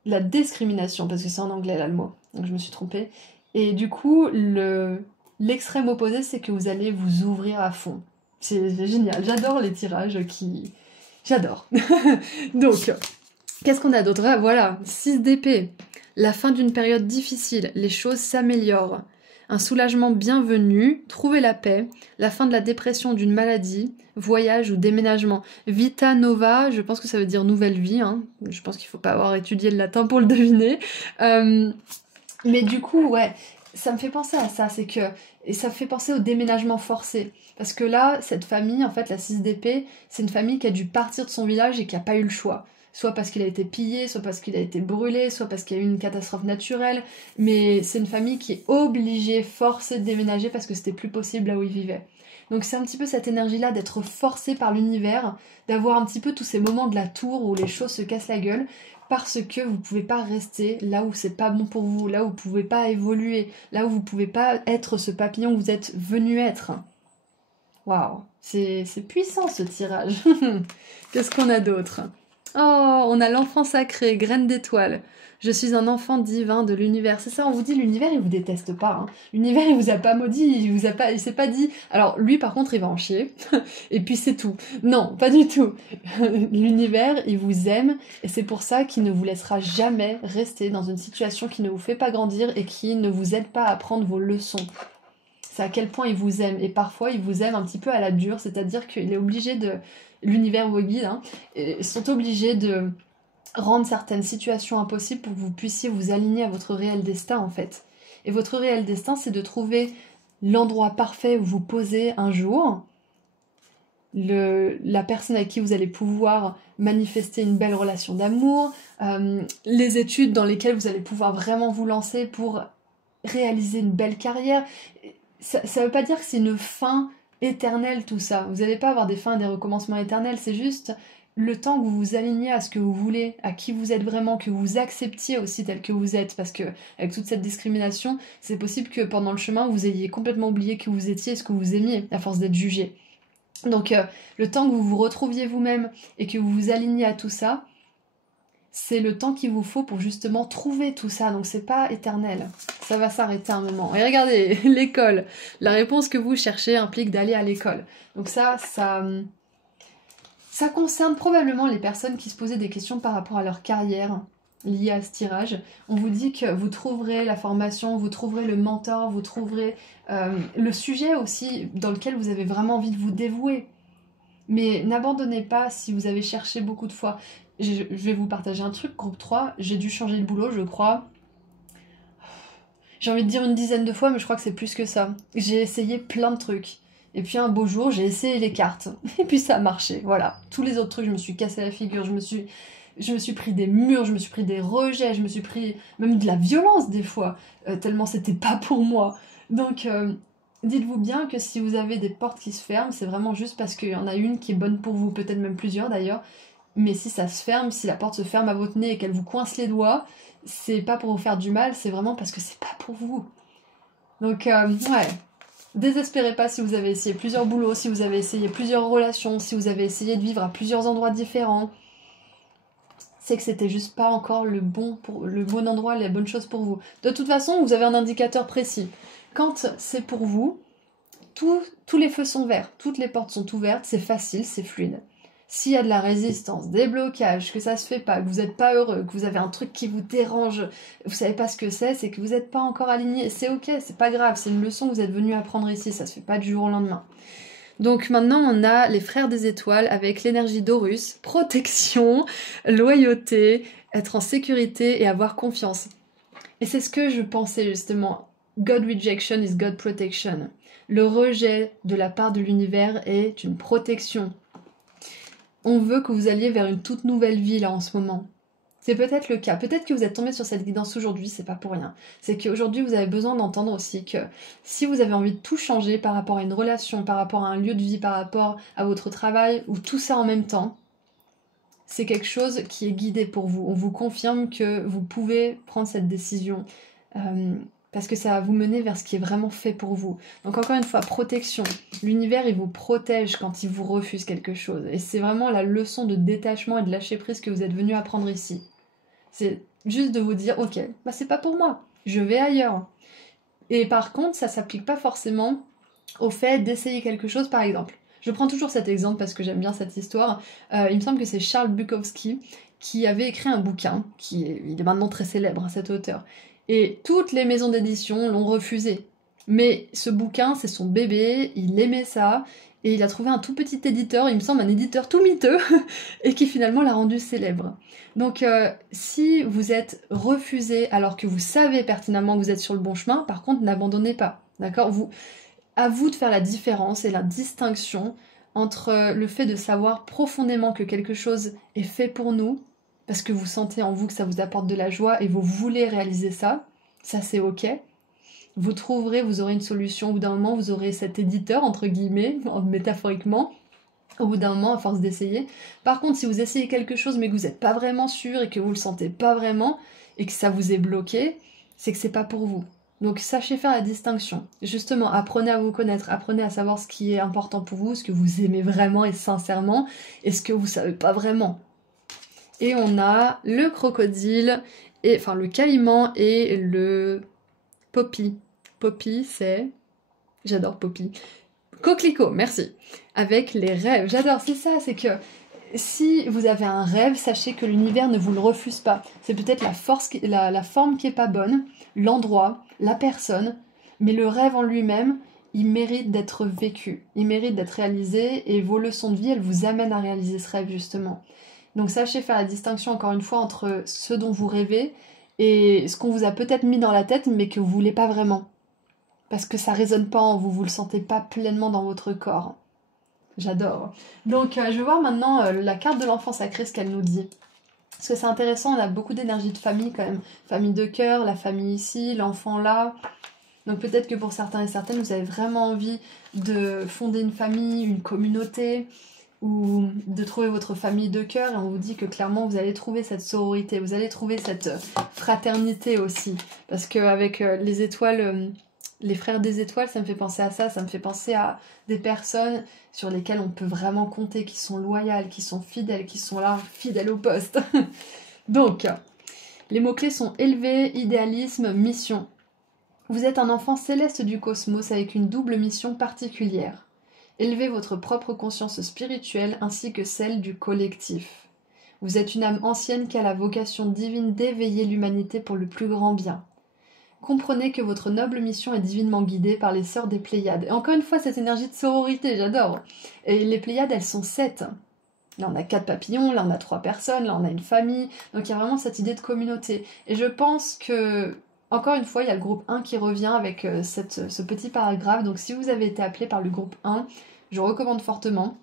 la discrimination, parce que c'est en anglais là le mot, donc je me suis trompée. Et du coup, l'extrême opposé, c'est que vous allez vous ouvrir à fond. C'est génial, j'adore les tirages qui... J'adore. Donc, qu'est-ce qu'on a d'autre? Ah, voilà, 6 d'épée. La fin d'une période difficile, les choses s'améliorent. Un soulagement bienvenu, trouver la paix, la fin de la dépression d'une maladie, voyage ou déménagement. Vita nova, je pense que ça veut dire nouvelle vie, hein. Je pense qu'il faut pas avoir étudié le latin pour le deviner. Mais du coup, ouais, ça me fait penser à ça, c'est que... Et ça me fait penser au déménagement forcé. Parce que là, cette famille, en fait, la 6 d'épée, c'est une famille qui a dû partir de son village et qui n'a pas eu le choix. Soit parce qu'il a été pillé, soit parce qu'il a été brûlé, soit parce qu'il y a eu une catastrophe naturelle. Mais c'est une famille qui est obligée, forcée de déménager parce que c'était plus possible là où ils vivaient. Donc c'est un petit peu cette énergie-là d'être forcé par l'univers, d'avoir un petit peu tous ces moments de la tour où les choses se cassent la gueule, parce que vous pouvez pas rester là où c'est pas bon pour vous, là où vous pouvez pas évoluer, là où vous pouvez pas être ce papillon que vous êtes venu être. Waouh, c'est puissant ce tirage. Qu'est-ce qu'on a d'autre? Oh, on a l'enfant sacré, graine d'étoile. Je suis un enfant divin de l'univers. C'est ça, on vous dit l'univers, il vous déteste pas. Hein. L'univers, il vous a pas maudit, il s'est pas dit. Alors lui, par contre, il va en chier. Et puis c'est tout. Non, pas du tout. L'univers, il vous aime, et c'est pour ça qu'il ne vous laissera jamais rester dans une situation qui ne vous fait pas grandir et qui ne vous aide pas à apprendre vos leçons. C'est à quel point il vous aime. Et parfois, il vous aime un petit peu à la dure, c'est-à-dire qu'il est obligé de... L'univers, vos guides, hein, sont obligés de rendre certaines situations impossibles pour que vous puissiez vous aligner à votre réel destin, en fait. Et votre réel destin, c'est de trouver l'endroit parfait où vous posez un jour, la personne avec qui vous allez pouvoir manifester une belle relation d'amour, les études dans lesquelles vous allez pouvoir vraiment vous lancer pour réaliser une belle carrière. Ça ne veut pas dire que c'est une fin éternelle tout ça. Vous n'allez pas avoir des fins et des recommencements éternels, c'est juste le temps que vous vous alignez à ce que vous voulez, à qui vous êtes vraiment, que vous acceptiez aussi tel que vous êtes, parce que avec toute cette discrimination, c'est possible que pendant le chemin, vous ayez complètement oublié qui vous étiez et ce que vous aimiez, à force d'être jugé. Donc le temps que vous vous retrouviez vous-même et que vous vous aligniez à tout ça, c'est le temps qu'il vous faut pour justement trouver tout ça, donc c'est pas éternel, ça va s'arrêter un moment. Et regardez, l'école, la réponse que vous cherchez implique d'aller à l'école. Donc ça concerne probablement les personnes qui se posaient des questions par rapport à leur carrière liée à ce tirage. On vous dit que vous trouverez la formation, vous trouverez le mentor, vous trouverez le sujet aussi dans lequel vous avez vraiment envie de vous dévouer. Mais n'abandonnez pas si vous avez cherché beaucoup de fois. Je vais vous partager un truc, groupe 3, j'ai dû changer de boulot, je crois. J'ai envie de dire une dizaine de fois, mais je crois que c'est plus que ça. J'ai essayé plein de trucs. Et puis un beau jour, j'ai essayé les cartes. Et puis ça a marché, voilà. Tous les autres trucs, je me suis cassé la figure, je me suis pris des murs, je me suis pris des rejets, je me suis pris même de la violence des fois, tellement c'était pas pour moi. Donc... dites-vous bien que si vous avez des portes qui se ferment, c'est vraiment juste parce qu'il y en a une qui est bonne pour vous, peut-être même plusieurs d'ailleurs. Mais si ça se ferme, si la porte se ferme à votre nez et qu'elle vous coince les doigts, c'est pas pour vous faire du mal, c'est vraiment parce que c'est pas pour vous. Donc, ouais. Désespérez pas si vous avez essayé plusieurs boulots, si vous avez essayé plusieurs relations, si vous avez essayé de vivre à plusieurs endroits différents. C'est que c'était juste pas encore le bon endroit, la bonne chose pour vous. De toute façon, vous avez un indicateur précis. Quand c'est pour vous, tous les feux sont verts, toutes les portes sont ouvertes, c'est facile, c'est fluide. S'il y a de la résistance, des blocages, que ça se fait pas, que vous n'êtes pas heureux, que vous avez un truc qui vous dérange, vous savez pas ce que c'est que vous n'êtes pas encore aligné, c'est ok, c'est pas grave, c'est une leçon que vous êtes venu apprendre ici, ça se fait pas du jour au lendemain. Donc maintenant on a les frères des étoiles avec l'énergie d'Horus, protection, loyauté, être en sécurité et avoir confiance. Et c'est ce que je pensais justement. God rejection is God protection. Le rejet de la part de l'univers est une protection. On veut que vous alliez vers une toute nouvelle vie là en ce moment. C'est peut-être le cas. Peut-être que vous êtes tombé sur cette guidance aujourd'hui, c'est pas pour rien. C'est qu'aujourd'hui, vous avez besoin d'entendre aussi que si vous avez envie de tout changer par rapport à une relation, par rapport à un lieu de vie, par rapport à votre travail, ou tout ça en même temps, c'est quelque chose qui est guidé pour vous. On vous confirme que vous pouvez prendre cette décision parce que ça va vous mener vers ce qui est vraiment fait pour vous. Donc encore une fois, protection. L'univers, il vous protège quand il vous refuse quelque chose. Et c'est vraiment la leçon de détachement et de lâcher prise que vous êtes venu apprendre ici. C'est juste de vous dire, ok, bah c'est pas pour moi, je vais ailleurs. Et par contre, ça s'applique pas forcément au fait d'essayer quelque chose, par exemple. Je prends toujours cet exemple parce que j'aime bien cette histoire. Il me semble que c'est Charles Bukowski qui avait écrit un bouquin, il est maintenant très célèbre, cet auteur. Et toutes les maisons d'édition l'ont refusé. Mais ce bouquin, c'est son bébé, il aimait ça, et il a trouvé un tout petit éditeur, il me semble un éditeur tout miteux, et qui finalement l'a rendu célèbre. Donc si vous êtes refusé alors que vous savez pertinemment que vous êtes sur le bon chemin, par contre n'abandonnez pas, d'accord? À vous de faire la différence et la distinction entre le fait de savoir profondément que quelque chose est fait pour nous, parce que vous sentez en vous que ça vous apporte de la joie et vous voulez réaliser ça, ça c'est ok. Vous trouverez, vous aurez une solution, au bout d'un moment vous aurez cet éditeur, entre guillemets, métaphoriquement, au bout d'un moment à force d'essayer. Par contre, si vous essayez quelque chose mais que vous n'êtes pas vraiment sûr et que vous le sentez pas vraiment et que ça vous est bloqué, c'est que c'est pas pour vous. Donc sachez faire la distinction. Justement, apprenez à vous connaître, apprenez à savoir ce qui est important pour vous, ce que vous aimez vraiment et sincèrement, et ce que vous savez pas vraiment. Et on a le crocodile, enfin le caïman et le poppy. Poppy, c'est... J'adore Poppy. Coquelicot, merci. Avec les rêves, j'adore, c'est ça, c'est que si vous avez un rêve, sachez que l'univers ne vous le refuse pas. C'est peut-être la forme qui est pas bonne, l'endroit, la personne, mais le rêve en lui-même, il mérite d'être vécu, il mérite d'être réalisé, et vos leçons de vie, elles vous amènent à réaliser ce rêve, justement. Donc sachez faire la distinction, encore une fois, entre ce dont vous rêvez et ce qu'on vous a peut-être mis dans la tête, mais que vous voulez pas vraiment. Parce que ça résonne pas en vous, vous le sentez pas pleinement dans votre corps. J'adore. Donc je vais voir maintenant la carte de l'enfant sacré, ce qu'elle nous dit. Parce que c'est intéressant, on a beaucoup d'énergie de famille quand même. Famille de cœur, la famille ici, l'enfant là. Donc peut-être que pour certains et certaines, vous avez vraiment envie de fonder une famille, une communauté, ou de trouver votre famille de cœur, et on vous dit que clairement vous allez trouver cette sororité, vous allez trouver cette fraternité aussi. Parce qu'avec les étoiles... Les frères des étoiles, ça me fait penser à ça, ça me fait penser à des personnes sur lesquelles on peut vraiment compter, qui sont loyales, qui sont fidèles, qui sont là, fidèles au poste. Donc, les mots-clés sont élevé, idéalisme, mission. Vous êtes un enfant céleste du cosmos avec une double mission particulière. Élevez votre propre conscience spirituelle ainsi que celle du collectif. Vous êtes une âme ancienne qui a la vocation divine d'éveiller l'humanité pour le plus grand bien. Comprenez que votre noble mission est divinement guidée par les sœurs des Pléiades. Et encore une fois, cette énergie de sororité, j'adore. Et les Pléiades, elles sont 7. Là, on a 4 papillons, là, on a 3 personnes, là, on a une famille. Donc, il y a vraiment cette idée de communauté. Et je pense que, encore une fois, il y a le groupe 1 qui revient avec ce petit paragraphe. Donc, si vous avez été appelé par le groupe 1, je recommande fortement.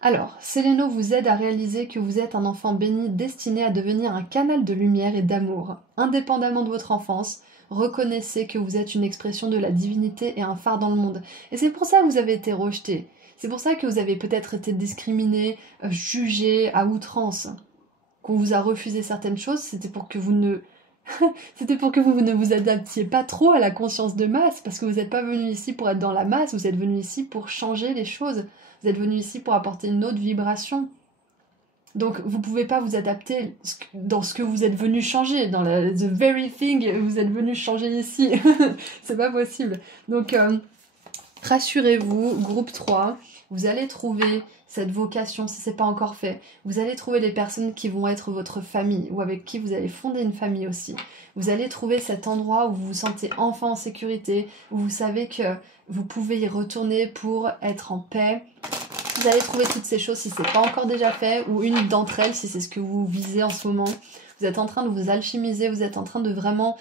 Alors, Séléno vous aide à réaliser que vous êtes un enfant béni destiné à devenir un canal de lumière et d'amour. Indépendamment de votre enfance, reconnaissez que vous êtes une expression de la divinité et un phare dans le monde. Et c'est pour ça que vous avez été rejeté. C'est pour ça que vous avez peut-être été discriminé, jugé à outrance. Qu'on vous a refusé certaines choses, c'était pour que vous ne... C'était pour que vous ne vous adaptiez pas trop à la conscience de masse, parce que vous n'êtes pas venu ici pour être dans la masse, vous êtes venu ici pour changer les choses. Vous êtes venu ici pour apporter une autre vibration. Donc vous ne pouvez pas vous adapter dans ce que vous êtes venu changer, dans the very thing que vous êtes venu changer ici. C'est pas possible. Donc rassurez-vous, groupe 3, vous allez trouver cette vocation si c'est pas encore fait. Vous allez trouver les personnes qui vont être votre famille ou avec qui vous allez fonder une famille aussi. Vous allez trouver cet endroit où vous vous sentez enfin en sécurité, où vous savez que vous pouvez y retourner pour être en paix. Vous allez trouver toutes ces choses si c'est pas encore déjà fait, ou une d'entre elles si c'est ce que vous visez en ce moment. Vous êtes en train de vous alchimiser, vous êtes en train de vraiment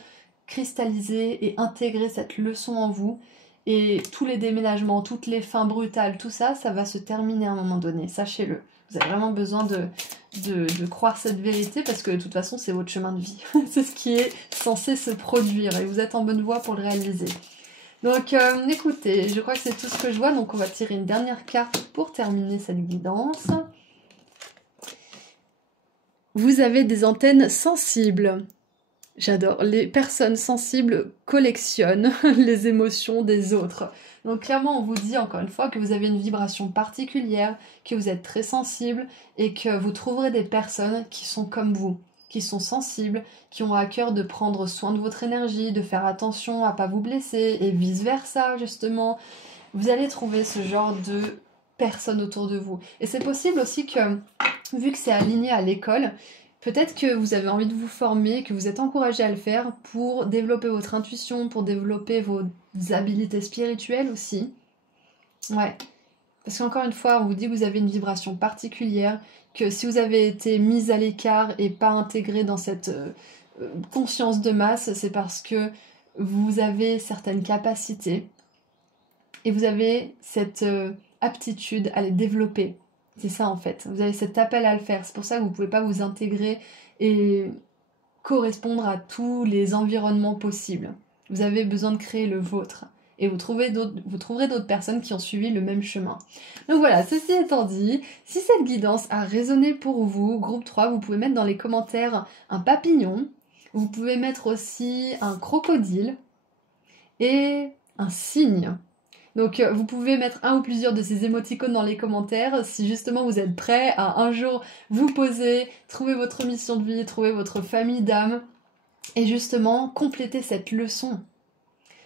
cristalliser et intégrer cette leçon en vous. Et tous les déménagements, toutes les fins brutales, tout ça, ça va se terminer à un moment donné, sachez-le. Vous avez vraiment besoin de croire cette vérité parce que de toute façon, c'est votre chemin de vie. C'est ce qui est censé se produire et vous êtes en bonne voie pour le réaliser. Donc écoutez, je crois que c'est tout ce que je vois. Donc on va tirer une dernière carte pour terminer cette guidance. Vous avez des antennes sensibles. J'adore. Les personnes sensibles collectionnent les émotions des autres. Donc clairement, on vous dit encore une fois que vous avez une vibration particulière, que vous êtes très sensible et que vous trouverez des personnes qui sont comme vous, qui sont sensibles, qui ont à cœur de prendre soin de votre énergie, de faire attention à pas vous blesser et vice-versa justement. Vous allez trouver ce genre de personnes autour de vous. Et c'est possible aussi que, vu que c'est aligné à l'école, peut-être que vous avez envie de vous former, que vous êtes encouragé à le faire pour développer votre intuition, pour développer vos habilités spirituelles aussi. Ouais. Parce qu'encore une fois, on vous dit que vous avez une vibration particulière, que si vous avez été mise à l'écart et pas intégré dans cette conscience de masse, c'est parce que vous avez certaines capacités et vous avez cette aptitude à les développer. C'est ça en fait, vous avez cet appel à le faire, c'est pour ça que vous ne pouvez pas vous intégrer et correspondre à tous les environnements possibles. Vous avez besoin de créer le vôtre et vous trouverez d'autres personnes qui ont suivi le même chemin. Donc voilà, ceci étant dit, si cette guidance a résonné pour vous, groupe 3, vous pouvez mettre dans les commentaires un papillon, vous pouvez mettre aussi un crocodile et un cygne. Donc vous pouvez mettre un ou plusieurs de ces émoticônes dans les commentaires si justement vous êtes prêts à un jour vous poser, trouver votre mission de vie, trouver votre famille d'âme et justement compléter cette leçon.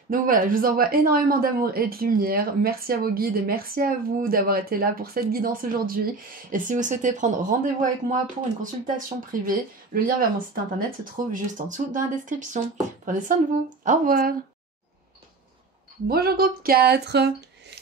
Donc voilà, je vous envoie énormément d'amour et de lumière. Merci à vos guides et merci à vous d'avoir été là pour cette guidance aujourd'hui. Et si vous souhaitez prendre rendez-vous avec moi pour une consultation privée, le lien vers mon site internet se trouve juste en dessous dans la description. Prenez soin de vous. Au revoir. Bonjour groupe 4.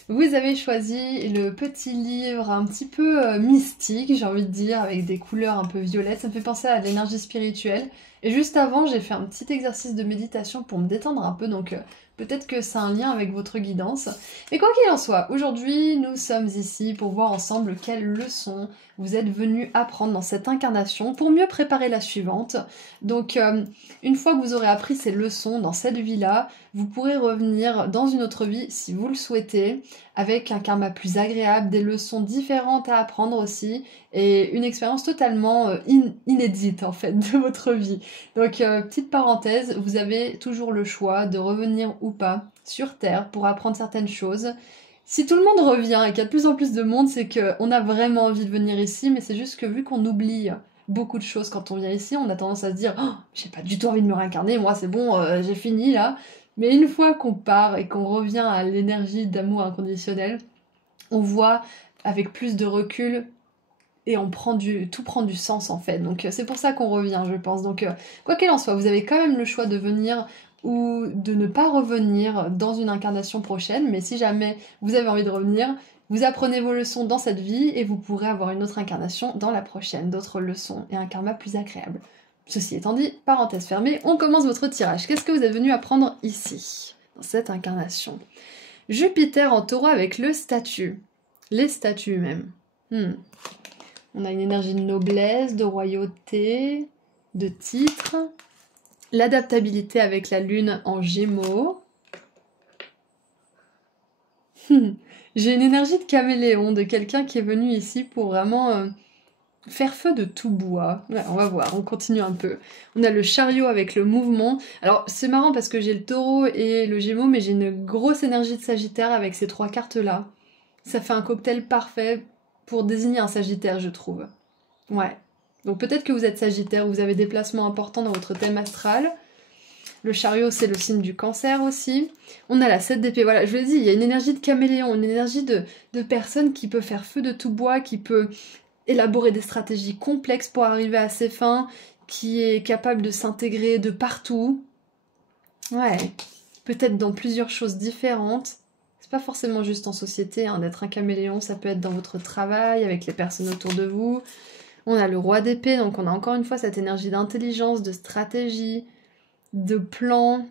Vous avez choisi le petit livre un petit peu mystique, j'ai envie de dire, avec des couleurs un peu violettes. Ça me fait penser à l'énergie spirituelle. Et juste avant, j'ai fait un petit exercice de méditation pour me détendre un peu, donc peut-être que c'est un lien avec votre guidance. Mais quoi qu'il en soit, aujourd'hui, nous sommes ici pour voir ensemble quelles leçons vous êtes venus apprendre dans cette incarnation pour mieux préparer la suivante. Donc, une fois que vous aurez appris ces leçons dans cette vie-là, vous pourrez revenir dans une autre vie si vous le souhaitez, avec un karma plus agréable, des leçons différentes à apprendre aussi, et une expérience totalement inédite en fait de votre vie. Donc petite parenthèse, vous avez toujours le choix de revenir ou pas sur Terre pour apprendre certaines choses. Si tout le monde revient et qu'il y a de plus en plus de monde, c'est qu'on a vraiment envie de venir ici, mais c'est juste que vu qu'on oublie beaucoup de choses quand on vient ici, on a tendance à se dire oh, j'ai pas du tout envie de me réincarner, moi c'est bon, j'ai fini là. Mais une fois qu'on part et qu'on revient à l'énergie d'amour inconditionnel, on voit avec plus de recul et tout prend du sens en fait. Donc c'est pour ça qu'on revient, je pense. Donc quoi qu'il en soit, vous avez quand même le choix de venir ou de ne pas revenir dans une incarnation prochaine, mais si jamais vous avez envie de revenir, vous apprenez vos leçons dans cette vie et vous pourrez avoir une autre incarnation dans la prochaine, d'autres leçons et un karma plus agréable. Ceci étant dit, parenthèse fermée, on commence votre tirage. Qu'est-ce que vous êtes venu apprendre ici, dans cette incarnation? Jupiter en taureau avec le statut. Les statuts même. On a une énergie de noblesse, de royauté, de titre. L'adaptabilité avec la lune en gémeaux. J'ai une énergie de caméléon, de quelqu'un qui est venu ici pour vraiment faire feu de tout bois. Ouais, on va voir, on continue un peu. On a le chariot avec le mouvement. Alors c'est marrant parce que j'ai le taureau et le gémeaux, mais j'ai une grosse énergie de sagittaire avec ces trois cartes-là. Ça fait un cocktail parfait pour désigner un sagittaire, je trouve. Ouais. Donc peut-être que vous êtes sagittaire, vous avez des placements importants dans votre thème astral. Le chariot, c'est le signe du cancer aussi. On a la 7 d'épée. Voilà, je vous l'ai dit, il y a une énergie de caméléon, une énergie de personne qui peut faire feu de tout bois, qui peut élaborer des stratégies complexes pour arriver à ses fins, qui est capable de s'intégrer de partout. Ouais, peut-être dans plusieurs choses différentes. C'est pas forcément juste en société, hein, d'être un caméléon, ça peut être dans votre travail, avec les personnes autour de vous. On a le roi d'épée, donc on a encore une fois cette énergie d'intelligence, de stratégie, de plan.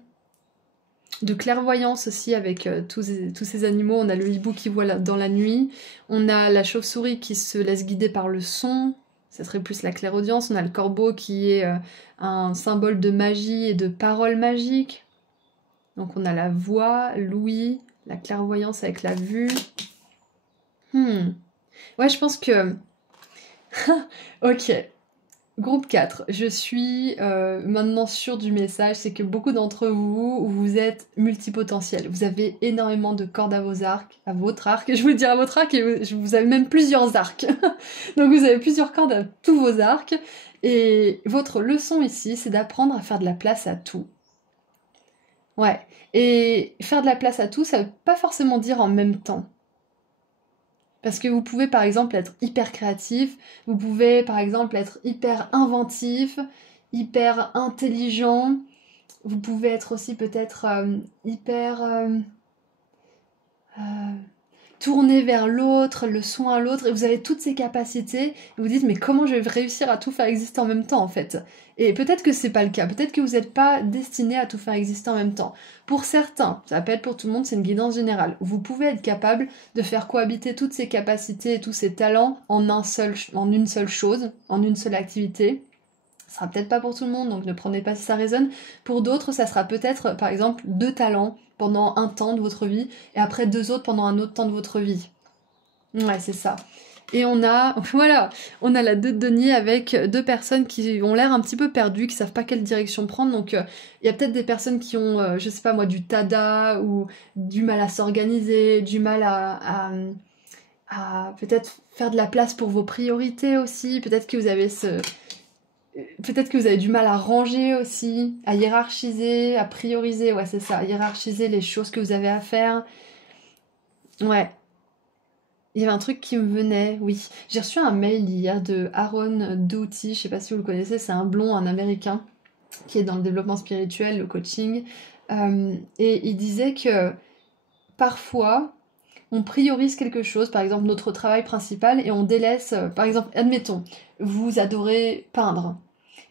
de clairvoyance aussi avec tous ces animaux. On a le hibou qui voit dans la nuit, on a la chauve-souris qui se laisse guider par le son, ça serait plus la clairaudience, on a le corbeau qui est un symbole de magie et de paroles magiques. Donc on a la voix, l'ouïe, la clairvoyance avec la vue. Ouais, je pense que... Ok. Groupe 4, je suis maintenant sûre du message, c'est que beaucoup d'entre vous, vous êtes multipotentiels. Vous avez énormément de cordes à vos arcs, à votre arc, je veux dire à votre arc, et vous avez même plusieurs arcs. Donc vous avez plusieurs cordes à tous vos arcs, et votre leçon ici, c'est d'apprendre à faire de la place à tout. Ouais, et faire de la place à tout, ça veut pas forcément dire en même temps. Parce que vous pouvez par exemple être hyper créatif, vous pouvez par exemple être hyper inventif, hyper intelligent, vous pouvez être aussi peut-être hyper tourné vers l'autre, le soin à l'autre, et vous avez toutes ces capacités, et vous dites mais comment je vais réussir à tout faire exister en même temps en fait? Et peut-être que c'est pas le cas, peut-être que vous n'êtes pas destiné à tout faire exister en même temps. Pour certains, ça va pas être pour tout le monde, c'est une guidance générale. Vous pouvez être capable de faire cohabiter toutes ces capacités et tous ces talents en une seule chose, en une seule activité. Ça sera peut-être pas pour tout le monde, donc ne prenez pas si ça résonne. Pour d'autres, ça sera peut-être, par exemple, 2 talents pendant un temps de votre vie, et après 2 autres pendant un autre temps de votre vie. Ouais, c'est ça. Et on a, voilà, on a la 2 de denier avec 2 personnes qui ont l'air un petit peu perdues, qui savent pas quelle direction prendre. Donc, il y a peut-être des personnes qui ont, je sais pas moi, du tada, ou du mal à s'organiser, du mal à peut-être faire de la place pour vos priorités aussi. Peut-être que vous avez du mal à ranger aussi, à hiérarchiser, à prioriser, ouais c'est ça, hiérarchiser les choses que vous avez à faire. Ouais, il y avait un truc qui me venait, oui. J'ai reçu un mail hier de Aaron Doughty, je sais pas si vous le connaissez, c'est un blond, un américain, qui est dans le développement spirituel, le coaching, et il disait que parfois, on priorise quelque chose, par exemple notre travail principal, et on délaisse, par exemple, admettons, vous adorez peindre,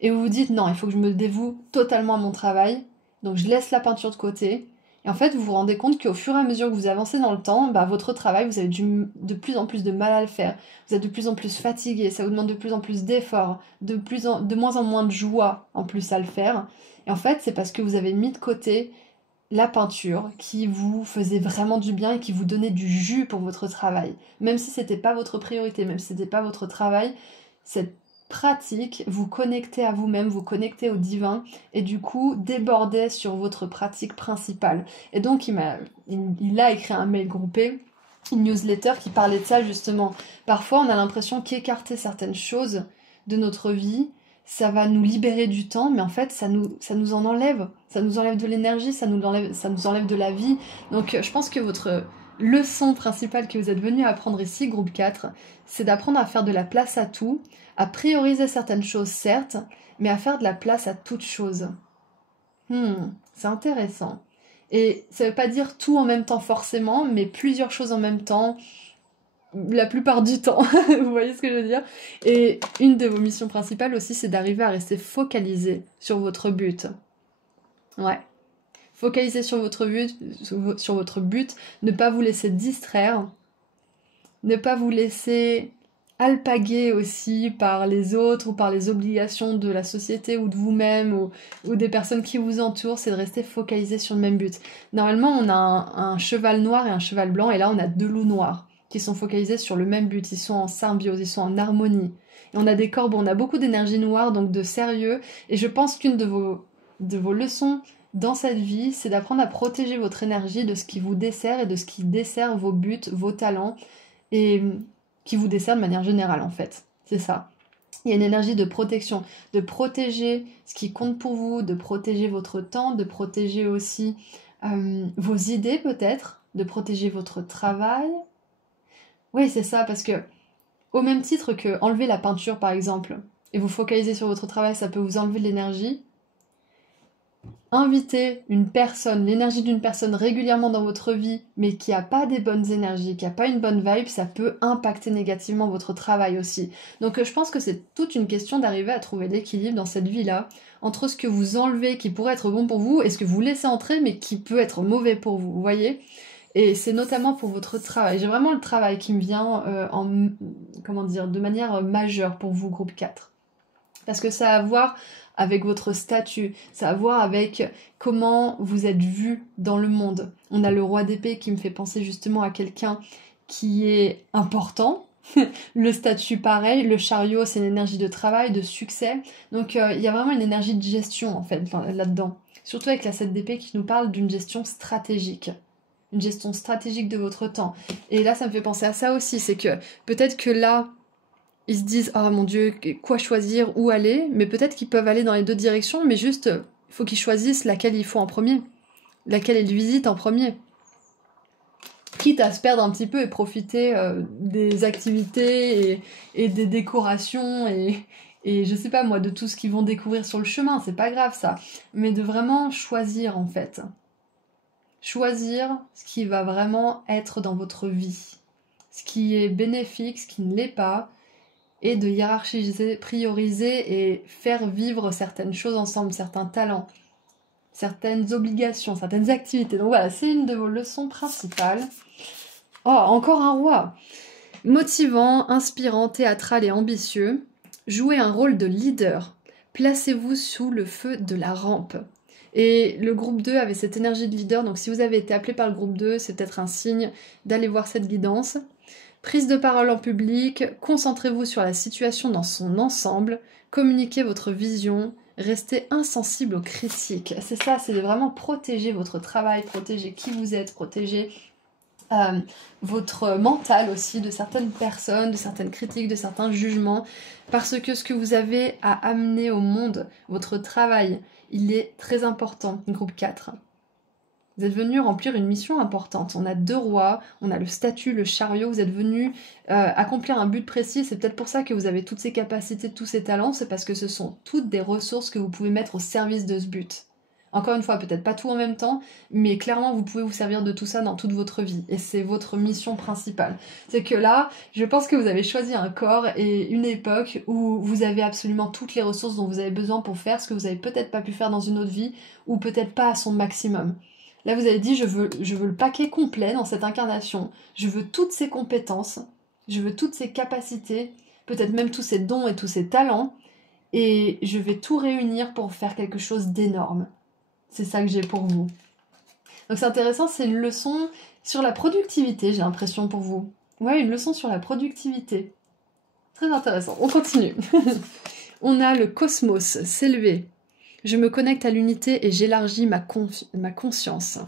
et vous vous dites non, il faut que je me dévoue totalement à mon travail, donc je laisse la peinture de côté, et en fait vous vous rendez compte qu'au fur et à mesure que vous avancez dans le temps, bah, votre travail, vous avez de plus en plus de mal à le faire, vous êtes de plus en plus fatigué, ça vous demande de plus en plus d'efforts, de moins en moins de joie en plus à le faire, et en fait c'est parce que vous avez mis de côté la peinture qui vous faisait vraiment du bien et qui vous donnait du jus pour votre travail. Même si c'était pas votre priorité, même si c'était pas votre travail, cette pratique vous connectait à vous-même, vous connectait au divin et du coup débordait sur votre pratique principale. Et donc il a écrit un mail groupé, une newsletter qui parlait de ça justement. Parfois on a l'impression qu'écarter certaines choses de notre vie, ça va nous libérer du temps, mais en fait, ça nous en enlève. Ça nous enlève de l'énergie, ça nous enlève de la vie. Donc, je pense que votre leçon principale que vous êtes venu apprendre ici, groupe 4, c'est d'apprendre à faire de la place à tout, à prioriser certaines choses, certes, mais à faire de la place à toute chose. C'est intéressant. Et ça veut pas dire tout en même temps forcément, mais plusieurs choses en même temps, la plupart du temps, vous voyez ce que je veux dire? Et une de vos missions principales aussi, c'est d'arriver à rester focalisé sur votre but. Ouais. Focaliser sur votre but, ne pas vous laisser distraire, ne pas vous laisser alpaguer aussi par les autres ou par les obligations de la société ou de vous-même ou des personnes qui vous entourent, c'est de rester focalisé sur le même but. Normalement, on a un cheval noir et un cheval blanc, et là, on a 2 loups noirs qui sont focalisés sur le même but, ils sont en symbiose, ils sont en harmonie. Et on a des corbeaux, on a beaucoup d'énergie noire, donc de sérieux, et je pense qu'une de vos leçons dans cette vie, c'est d'apprendre à protéger votre énergie de ce qui vous dessert et de ce qui dessert vos buts, vos talents, et qui vous dessert de manière générale en fait. C'est ça. Il y a une énergie de protection, de protéger ce qui compte pour vous, de protéger votre temps, de protéger aussi vos idées peut-être, de protéger votre travail. Oui, c'est ça, parce que au même titre que enlever la peinture par exemple, et vous focaliser sur votre travail, ça peut vous enlever de l'énergie. inviter une personne, l'énergie d'une personne régulièrement dans votre vie, mais qui n'a pas des bonnes énergies, qui n'a pas une bonne vibe, ça peut impacter négativement votre travail aussi. Donc je pense que c'est toute une question d'arriver à trouver l'équilibre dans cette vie-là, entre ce que vous enlevez qui pourrait être bon pour vous, et ce que vous laissez entrer, mais qui peut être mauvais pour vous, vous voyez? Et c'est notamment pour votre travail. J'ai vraiment le travail qui me vient comment dire, de manière majeure pour vous, groupe 4. Parce que ça a à voir avec votre statut, ça a à voir avec comment vous êtes vu dans le monde. On a le roi d'épée qui me fait penser justement à quelqu'un qui est important. Le statut pareil, le chariot c'est une énergie de travail, de succès. Donc il y a vraiment une énergie de gestion en fait là-dedans. Surtout avec la 7 d'épée qui nous parle d'une gestion stratégique. Une gestion stratégique de votre temps. Et là ça me fait penser à ça aussi, c'est que peut-être que là, ils se disent « Oh mon Dieu, quoi choisir, où aller ?» Mais peut-être qu'ils peuvent aller dans les deux directions, mais juste, il faut qu'ils choisissent laquelle il faut en premier. Laquelle ils visitent en premier. Quitte à se perdre un petit peu et profiter des activités et des décorations et je sais pas moi, de tout ce qu'ils vont découvrir sur le chemin, c'est pas grave ça. Mais de vraiment choisir en fait. Choisir ce qui va vraiment être dans votre vie. Ce qui est bénéfique, ce qui ne l'est pas. Et de hiérarchiser, prioriser et faire vivre certaines choses ensemble, certains talents, certaines obligations, certaines activités. Donc voilà, c'est une de vos leçons principales. Oh, encore un roi. Motivant, inspirant, théâtral et ambitieux, jouez un rôle de leader. Placez-vous sous le feu de la rampe. Et le groupe 2 avait cette énergie de leader, donc si vous avez été appelé par le groupe 2, c'est peut-être un signe d'aller voir cette guidance. Prise de parole en public, concentrez-vous sur la situation dans son ensemble, communiquez votre vision, restez insensible aux critiques. C'est ça, c'est de vraiment protéger votre travail, protéger qui vous êtes, protéger votre mental aussi de certaines personnes, de certaines critiques, de certains jugements, parce que ce que vous avez à amener au monde, votre travail, il est très important, groupe 4. Vous êtes venu remplir une mission importante. On a 2 rois, on a le statut, le chariot. Vous êtes venu accomplir un but précis. C'est peut-être pour ça que vous avez toutes ces capacités, tous ces talents. C'est parce que ce sont toutes des ressources que vous pouvez mettre au service de ce but. Encore une fois, peut-être pas tout en même temps, mais clairement, vous pouvez vous servir de tout ça dans toute votre vie. Et c'est votre mission principale. C'est que là, je pense que vous avez choisi un corps et une époque où vous avez absolument toutes les ressources dont vous avez besoin pour faire ce que vous avez peut-être pas pu faire dans une autre vie, ou peut-être pas à son maximum. Là, vous avez dit, je veux le paquet complet dans cette incarnation. Je veux toutes ces compétences, je veux toutes ces capacités, peut-être même tous ces dons et tous ces talents, et je vais tout réunir pour faire quelque chose d'énorme. C'est ça que j'ai pour vous. Donc c'est intéressant, c'est une leçon sur la productivité, j'ai l'impression pour vous. Ouais, une leçon sur la productivité. Très intéressant. On continue. On a le cosmos, s'élever. Je me connecte à l'unité et j'élargis ma conscience.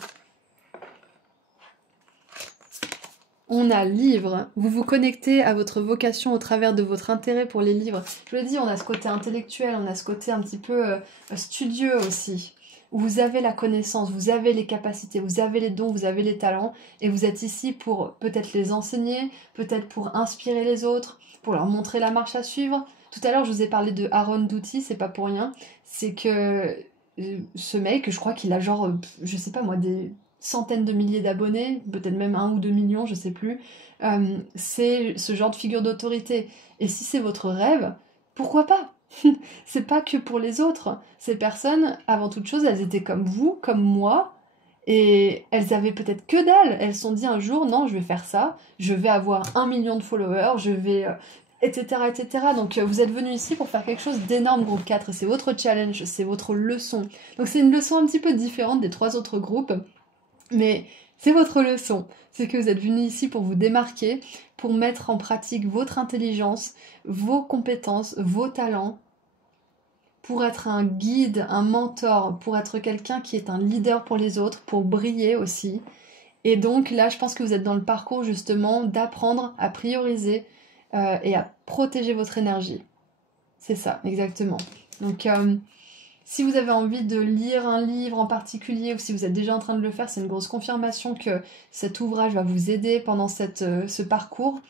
On a livre. Vous vous connectez à votre vocation au travers de votre intérêt pour les livres. Je le dis, on a ce côté intellectuel, on a ce côté un petit peu studieux aussi. Où vous avez la connaissance, vous avez les capacités, vous avez les dons, vous avez les talents. Et vous êtes ici pour peut-être les enseigner, peut-être pour inspirer les autres, pour leur montrer la marche à suivre. Tout à l'heure, je vous ai parlé de Aaron Doughty, c'est pas pour rien. C'est que ce mec, je crois qu'il a genre, je sais pas moi, des centaines de milliers d'abonnés, peut-être même 1 ou 2 millions, je sais plus. C'est ce genre de figure d'autorité. Et si c'est votre rêve, pourquoi pas? C'est pas que pour les autres. Ces personnes, avant toute chose, elles étaient comme vous, comme moi, et elles avaient peut-être que dalle. Elles se sont dit un jour, non, je vais faire ça, je vais avoir 1 million de followers, je vais... etc., etc. Donc vous êtes venus ici pour faire quelque chose d'énorme, groupe 4, et c'est votre challenge, c'est votre leçon. Donc c'est une leçon un petit peu différente des 3 autres groupes, mais c'est votre leçon. C'est que vous êtes venus ici pour vous démarquer, pour mettre en pratique votre intelligence, vos compétences, vos talents, pour être un guide, un mentor, pour être quelqu'un qui est un leader pour les autres, pour briller aussi. Et donc là, je pense que vous êtes dans le parcours justement d'apprendre à prioriser et à protéger votre énergie. C'est ça, exactement. Donc si vous avez envie de lire un livre en particulier ou si vous êtes déjà en train de le faire, c'est une grosse confirmation que cet ouvrage va vous aider pendant ce parcours.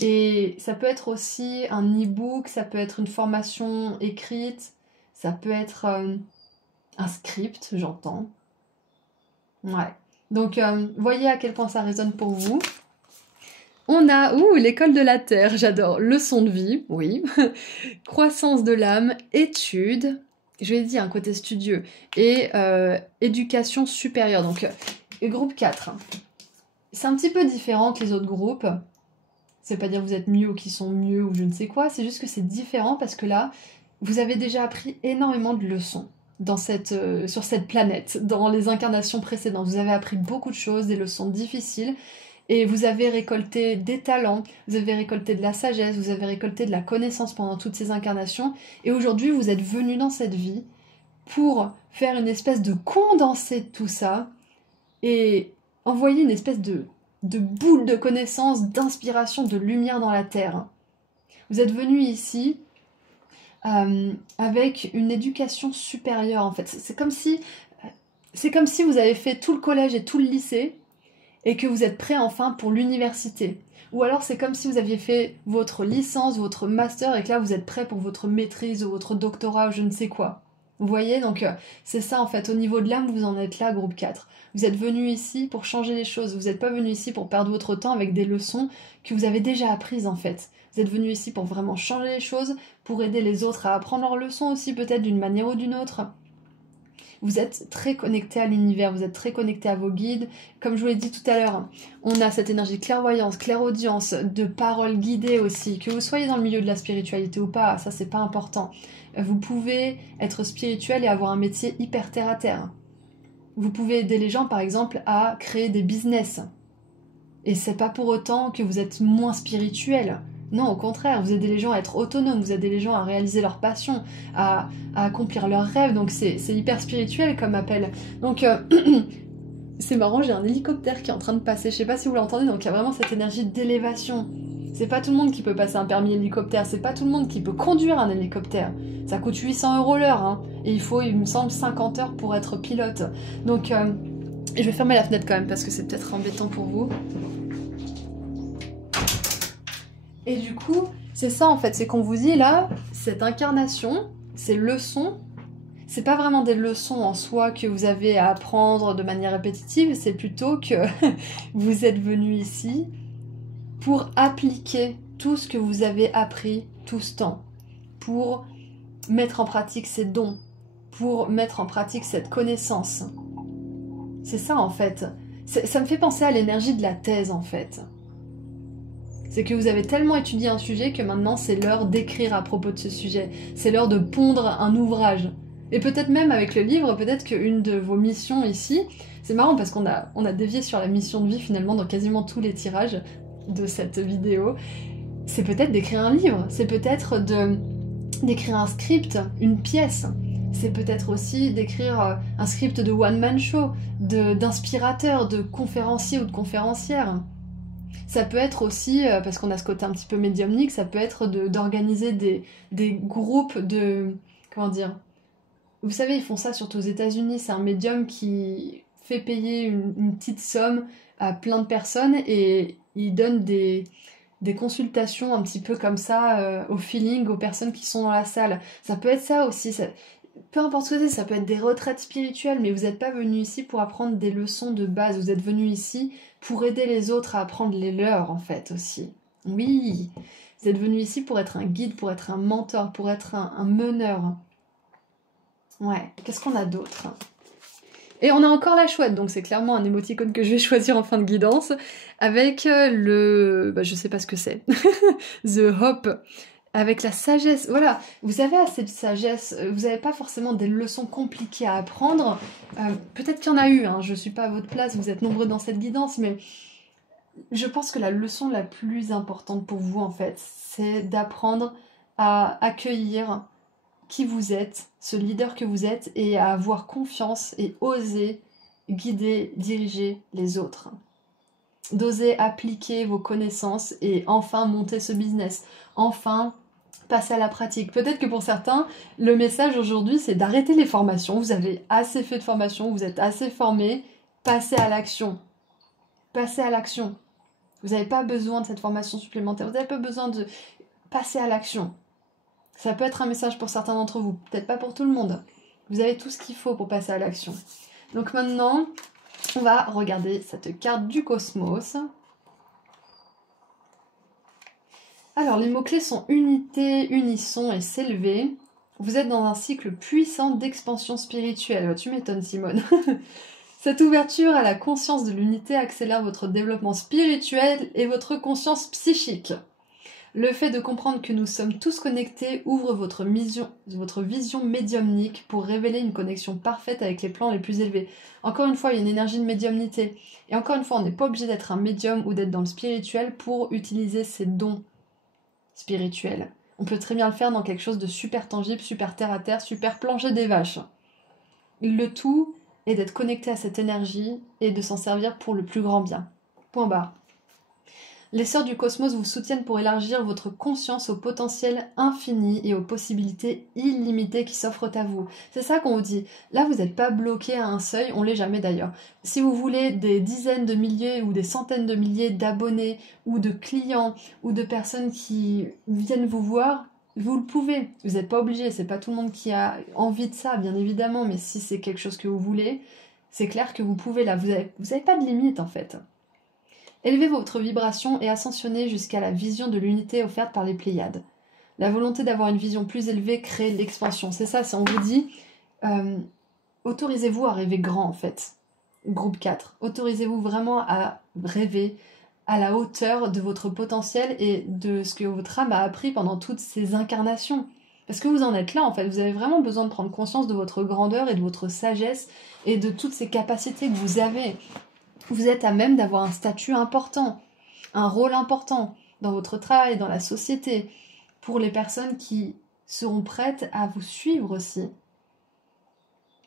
Et ça peut être aussi un e-book, ça peut être une formation écrite, ça peut être Un script, j'entends. Ouais. Donc, voyez à quel point ça résonne pour vous. On a, l'école de la Terre, j'adore. Leçon de vie, oui. Croissance de l'âme, études, je l'ai dit, un côté studieux. Et éducation supérieure, donc groupe 4. C'est un petit peu différent que les autres groupes. C'est pas dire que vous êtes mieux ou qu'ils sont mieux ou je ne sais quoi, c'est juste que c'est différent parce que là, vous avez déjà appris énormément de leçons sur cette planète, dans les incarnations précédentes. Vous avez appris beaucoup de choses, des leçons difficiles, et vous avez récolté des talents, vous avez récolté de la sagesse, vous avez récolté de la connaissance pendant toutes ces incarnations, et aujourd'hui vous êtes venu dans cette vie pour faire une espèce de condensé de tout ça, et envoyer une espèce de boule de connaissances, d'inspiration, de lumière dans la Terre. Vous êtes venu ici avec une éducation supérieure en fait. C'est comme si vous avez fait tout le collège et tout le lycée et que vous êtes prêt enfin pour l'université. Ou alors c'est comme si vous aviez fait votre licence, votre master et que là vous êtes prêt pour votre maîtrise ou votre doctorat ou je ne sais quoi. Vous voyez, donc c'est ça en fait, au niveau de l'âme vous en êtes là, groupe 4. Vous êtes venu ici pour changer les choses, vous n'êtes pas venu ici pour perdre votre temps avec des leçons que vous avez déjà apprises en fait. Vous êtes venu ici pour vraiment changer les choses, pour aider les autres à apprendre leurs leçons aussi peut-être d'une manière ou d'une autre. Vous êtes très connecté à l'univers, vous êtes très connecté à vos guides. Comme je vous l'ai dit tout à l'heure, on a cette énergie clairvoyance, clairaudience, de paroles guidées aussi. Que vous soyez dans le milieu de la spiritualité ou pas, ça c'est pas important. Vous pouvez être spirituel et avoir un métier hyper terre à terre. Vous pouvez aider les gens par exemple à créer des business. Et c'est pas pour autant que vous êtes moins spirituel. Non, au contraire, vous aidez les gens à être autonomes, vous aidez les gens à réaliser leur passion, à accomplir leurs rêves, donc c'est hyper spirituel comme appel. Donc, c'est marrant, j'ai un hélicoptère qui est en train de passer, je sais pas si vous l'entendez, donc il y a vraiment cette énergie d'élévation. C'est pas tout le monde qui peut passer un permis hélicoptère, c'est pas tout le monde qui peut conduire un hélicoptère. Ça coûte 800 € l'heure, hein, et il faut, il me semble, 50 heures pour être pilote. Donc, je vais fermer la fenêtre quand même, parce que c'est peut-être embêtant pour vous. Et du coup, c'est ça en fait, c'est qu'on vous dit là, cette incarnation, ces leçons, c'est pas vraiment des leçons en soi que vous avez à apprendre de manière répétitive, c'est plutôt que vous êtes venu ici pour appliquer tout ce que vous avez appris tout ce temps, pour mettre en pratique ces dons, pour mettre en pratique cette connaissance. C'est ça en fait. Ça me fait penser à l'énergie de la thèse en fait. C'est que vous avez tellement étudié un sujet que maintenant c'est l'heure d'écrire à propos de ce sujet. C'est l'heure de pondre un ouvrage. Et peut-être même avec le livre, peut-être qu'une de vos missions ici, c'est marrant parce qu'on a dévié sur la mission de vie finalement dans quasiment tous les tirages de cette vidéo, c'est peut-être d'écrire un livre, c'est peut-être d'écrire un script, une pièce. C'est peut-être aussi d'écrire un script de one-man show, d'inspirateur, de conférencier ou de conférencière. Ça peut être aussi, parce qu'on a ce côté un petit peu médiumnique, ça peut être d'organiser des groupes de... Comment dire? Vous savez, ils font ça surtout aux États-Unis. C'est un médium qui fait payer une petite somme à plein de personnes et il donne des consultations un petit peu comme ça, au feeling, aux personnes qui sont dans la salle. Ça peut être ça aussi. Peu importe ce que c'est, ça peut être des retraites spirituelles, mais vous n'êtes pas venu ici pour apprendre des leçons de base. Vous êtes venu ici pour aider les autres à apprendre les leurs, en fait, aussi. Oui, vous êtes venu ici pour être un guide, pour être un mentor, pour être un meneur. Ouais, qu'est-ce qu'on a d'autre? Et on a encore la chouette, donc c'est clairement un émoticône que je vais choisir en fin de guidance, avec je sais pas ce que c'est. The Hope. Avec la sagesse, voilà, vous avez assez de sagesse, vous n'avez pas forcément des leçons compliquées à apprendre, peut-être qu'il y en a eu, hein, je ne suis pas à votre place, vous êtes nombreux dans cette guidance, mais je pense que la leçon la plus importante pour vous, en fait, c'est d'apprendre à accueillir qui vous êtes, ce leader que vous êtes, et à avoir confiance et oser guider, diriger les autres. D'oser appliquer vos connaissances et enfin monter ce business, enfin passer à la pratique. Peut-être que pour certains, le message aujourd'hui, c'est d'arrêter les formations. Vous avez assez fait de formations, vous êtes assez formés, passez à l'action. Passez à l'action. Vous n'avez pas besoin de cette formation supplémentaire, vous n'avez pas besoin de passer à l'action. Ça peut être un message pour certains d'entre vous, peut-être pas pour tout le monde. Vous avez tout ce qu'il faut pour passer à l'action. Donc maintenant, on va regarder cette carte du cosmos. Alors, les mots-clés sont unité, unisson et s'élever. Vous êtes dans un cycle puissant d'expansion spirituelle. Tu m'étonnes, Simone. Cette ouverture à la conscience de l'unité accélère votre développement spirituel et votre conscience psychique. Le fait de comprendre que nous sommes tous connectés ouvre votre vision médiumnique pour révéler une connexion parfaite avec les plans les plus élevés. Encore une fois, il y a une énergie de médiumnité. Et encore une fois, on n'est pas obligé d'être un médium ou d'être dans le spirituel pour utiliser ces dons spirituels. On peut très bien le faire dans quelque chose de super tangible, super terre à terre, super plancher des vaches. Le tout est d'être connecté à cette énergie et de s'en servir pour le plus grand bien. Point barre. Les sœurs du cosmos vous soutiennent pour élargir votre conscience au potentiel infini et aux possibilités illimitées qui s'offrent à vous. C'est ça qu'on vous dit. Là, vous n'êtes pas bloqué à un seuil, on l'est jamais d'ailleurs. Si vous voulez des dizaines de milliers ou des centaines de milliers d'abonnés ou de clients ou de personnes qui viennent vous voir, vous le pouvez. Vous n'êtes pas obligé, c'est pas tout le monde qui a envie de ça, bien évidemment, mais si c'est quelque chose que vous voulez, c'est clair que vous pouvez là. Vous avez pas de limite en fait. Élevez votre vibration et ascensionnez jusqu'à la vision de l'unité offerte par les Pléiades. La volonté d'avoir une vision plus élevée crée l'expansion. C'est ça, si on vous dit, autorisez-vous à rêver grand en fait. Groupe 4, autorisez-vous vraiment à rêver à la hauteur de votre potentiel et de ce que votre âme a appris pendant toutes ces incarnations. Parce que vous en êtes là en fait, vous avez vraiment besoin de prendre conscience de votre grandeur et de votre sagesse et de toutes ces capacités que vous avez. Vous êtes à même d'avoir un statut important, un rôle important dans votre travail, dans la société, pour les personnes qui seront prêtes à vous suivre aussi.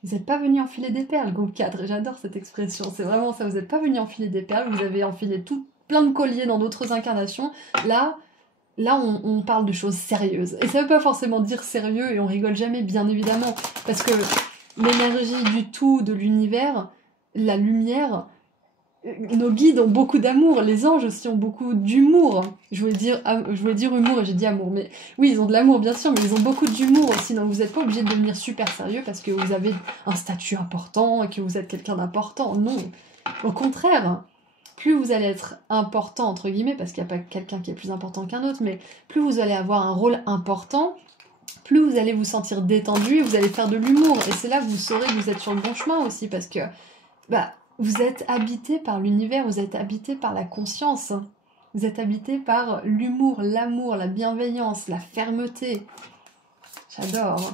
Vous n'êtes pas venu enfiler des perles, groupe 4, j'adore cette expression, c'est vraiment ça, vous n'êtes pas venu enfiler des perles, vous avez enfilé plein de colliers dans d'autres incarnations, là on parle de choses sérieuses. Et ça ne veut pas forcément dire sérieux et on rigole jamais, bien évidemment, parce que l'énergie du tout, de l'univers, la lumière, nos guides ont beaucoup d'amour, les anges aussi ont beaucoup d'humour. Je voulais dire humour et j'ai dit amour, mais oui, ils ont de l'amour bien sûr, mais ils ont beaucoup d'humour aussi, donc vous n'êtes pas obligé de devenir super sérieux parce que vous avez un statut important et que vous êtes quelqu'un d'important, non. Au contraire, plus vous allez être important, entre guillemets, parce qu'il n'y a pas quelqu'un qui est plus important qu'un autre, mais plus vous allez avoir un rôle important, plus vous allez vous sentir détendu et vous allez faire de l'humour. Et c'est là que vous saurez que vous êtes sur le bon chemin aussi, parce que vous êtes habité par l'univers, vous êtes habité par la conscience, vous êtes habité par l'humour, l'amour, la bienveillance, la fermeté. J'adore.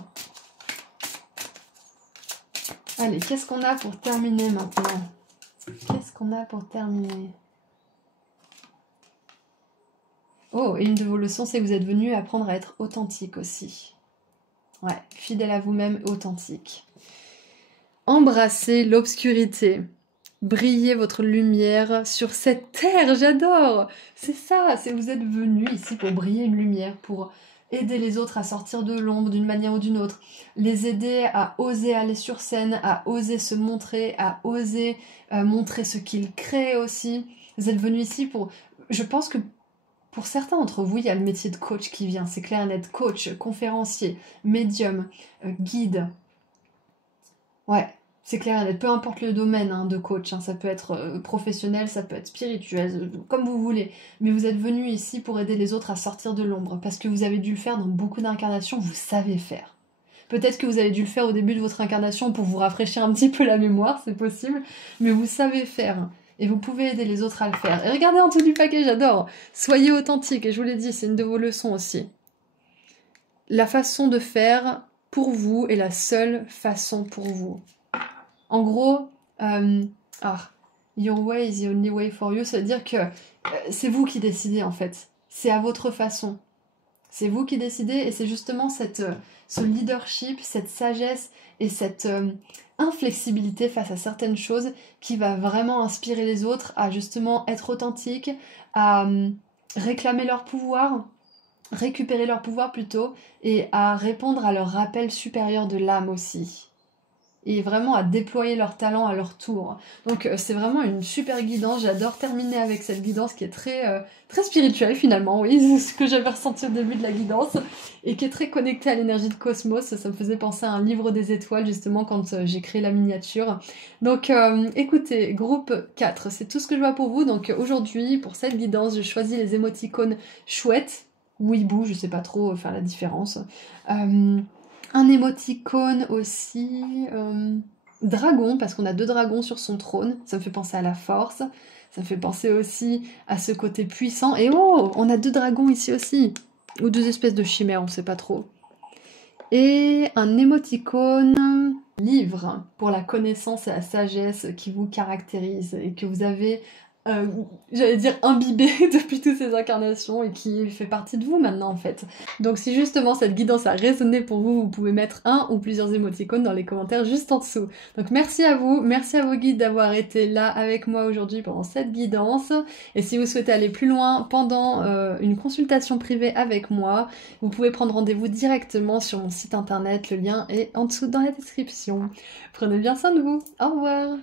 Allez, qu'est-ce qu'on a pour terminer maintenant? Qu'est-ce qu'on a pour terminer? Oh, et une de vos leçons, c'est que vous êtes venu apprendre à être authentique aussi. Ouais, fidèle à vous-même, authentique. Embrassez l'obscurité. Brillez votre lumière sur cette terre, j'adore. C'est ça, vous êtes venu ici pour briller une lumière, pour aider les autres à sortir de l'ombre d'une manière ou d'une autre, les aider à oser aller sur scène, à oser se montrer, à oser montrer ce qu'ils créent aussi. Vous êtes venu ici pour... Je pense que pour certains d'entre vous, il y a le métier de coach qui vient, c'est clair et net. Coach, conférencier, médium, guide. Ouais. C'est clair et net, peu importe le domaine de coach, ça peut être professionnel, ça peut être spirituel, comme vous voulez. Mais vous êtes venu ici pour aider les autres à sortir de l'ombre, parce que vous avez dû le faire dans beaucoup d'incarnations, vous savez faire. Peut-être que vous avez dû le faire au début de votre incarnation pour vous rafraîchir un petit peu la mémoire, c'est possible, mais vous savez faire. Et vous pouvez aider les autres à le faire. Et regardez en dessous du paquet, j'adore. Soyez authentique, et je vous l'ai dit, c'est une de vos leçons aussi. La façon de faire pour vous est la seule façon pour vous. En gros, your way is the only way for you, ça veut dire que c'est vous qui décidez en fait. C'est à votre façon. C'est vous qui décidez et c'est justement ce leadership, cette sagesse et cette inflexibilité face à certaines choses qui va vraiment inspirer les autres à justement être authentiques, à réclamer leur pouvoir, récupérer leur pouvoir plutôt, et à répondre à leur rappel supérieur de l'âme aussi. et vraiment à déployer leur talent à leur tour. Donc c'est vraiment une super guidance, j'adore terminer avec cette guidance qui est très spirituelle finalement, oui, c'est ce que j'avais ressenti au début de la guidance, et qui est très connectée à l'énergie de Cosmos. Ça me faisait penser à un livre des étoiles justement quand j'ai créé la miniature. Donc écoutez, groupe 4, c'est tout ce que je vois pour vous. Donc aujourd'hui, pour cette guidance, je choisis les émoticônes chouettes, ou hibou, je sais pas trop faire la différence. Un émoticône aussi, dragon, parce qu'on a 2 dragons sur son trône, ça me fait penser à la force, ça me fait penser aussi à ce côté puissant, et oh, on a 2 dragons ici aussi, ou 2 espèces de chimères, on sait pas trop. Et un émoticône livre, pour la connaissance et la sagesse qui vous caractérise, et que vous avez j'allais dire imbibé depuis toutes ces incarnations et qui fait partie de vous maintenant en fait. Donc si justement cette guidance a résonné pour vous, vous pouvez mettre un ou plusieurs émoticônes dans les commentaires juste en dessous. Donc merci à vous, merci à vos guides d'avoir été là avec moi aujourd'hui pendant cette guidance. Et si vous souhaitez aller plus loin pendant une consultation privée avec moi, vous pouvez prendre rendez-vous directement sur mon site internet, le lien est en dessous dans la description. Prenez bien soin de vous, au revoir.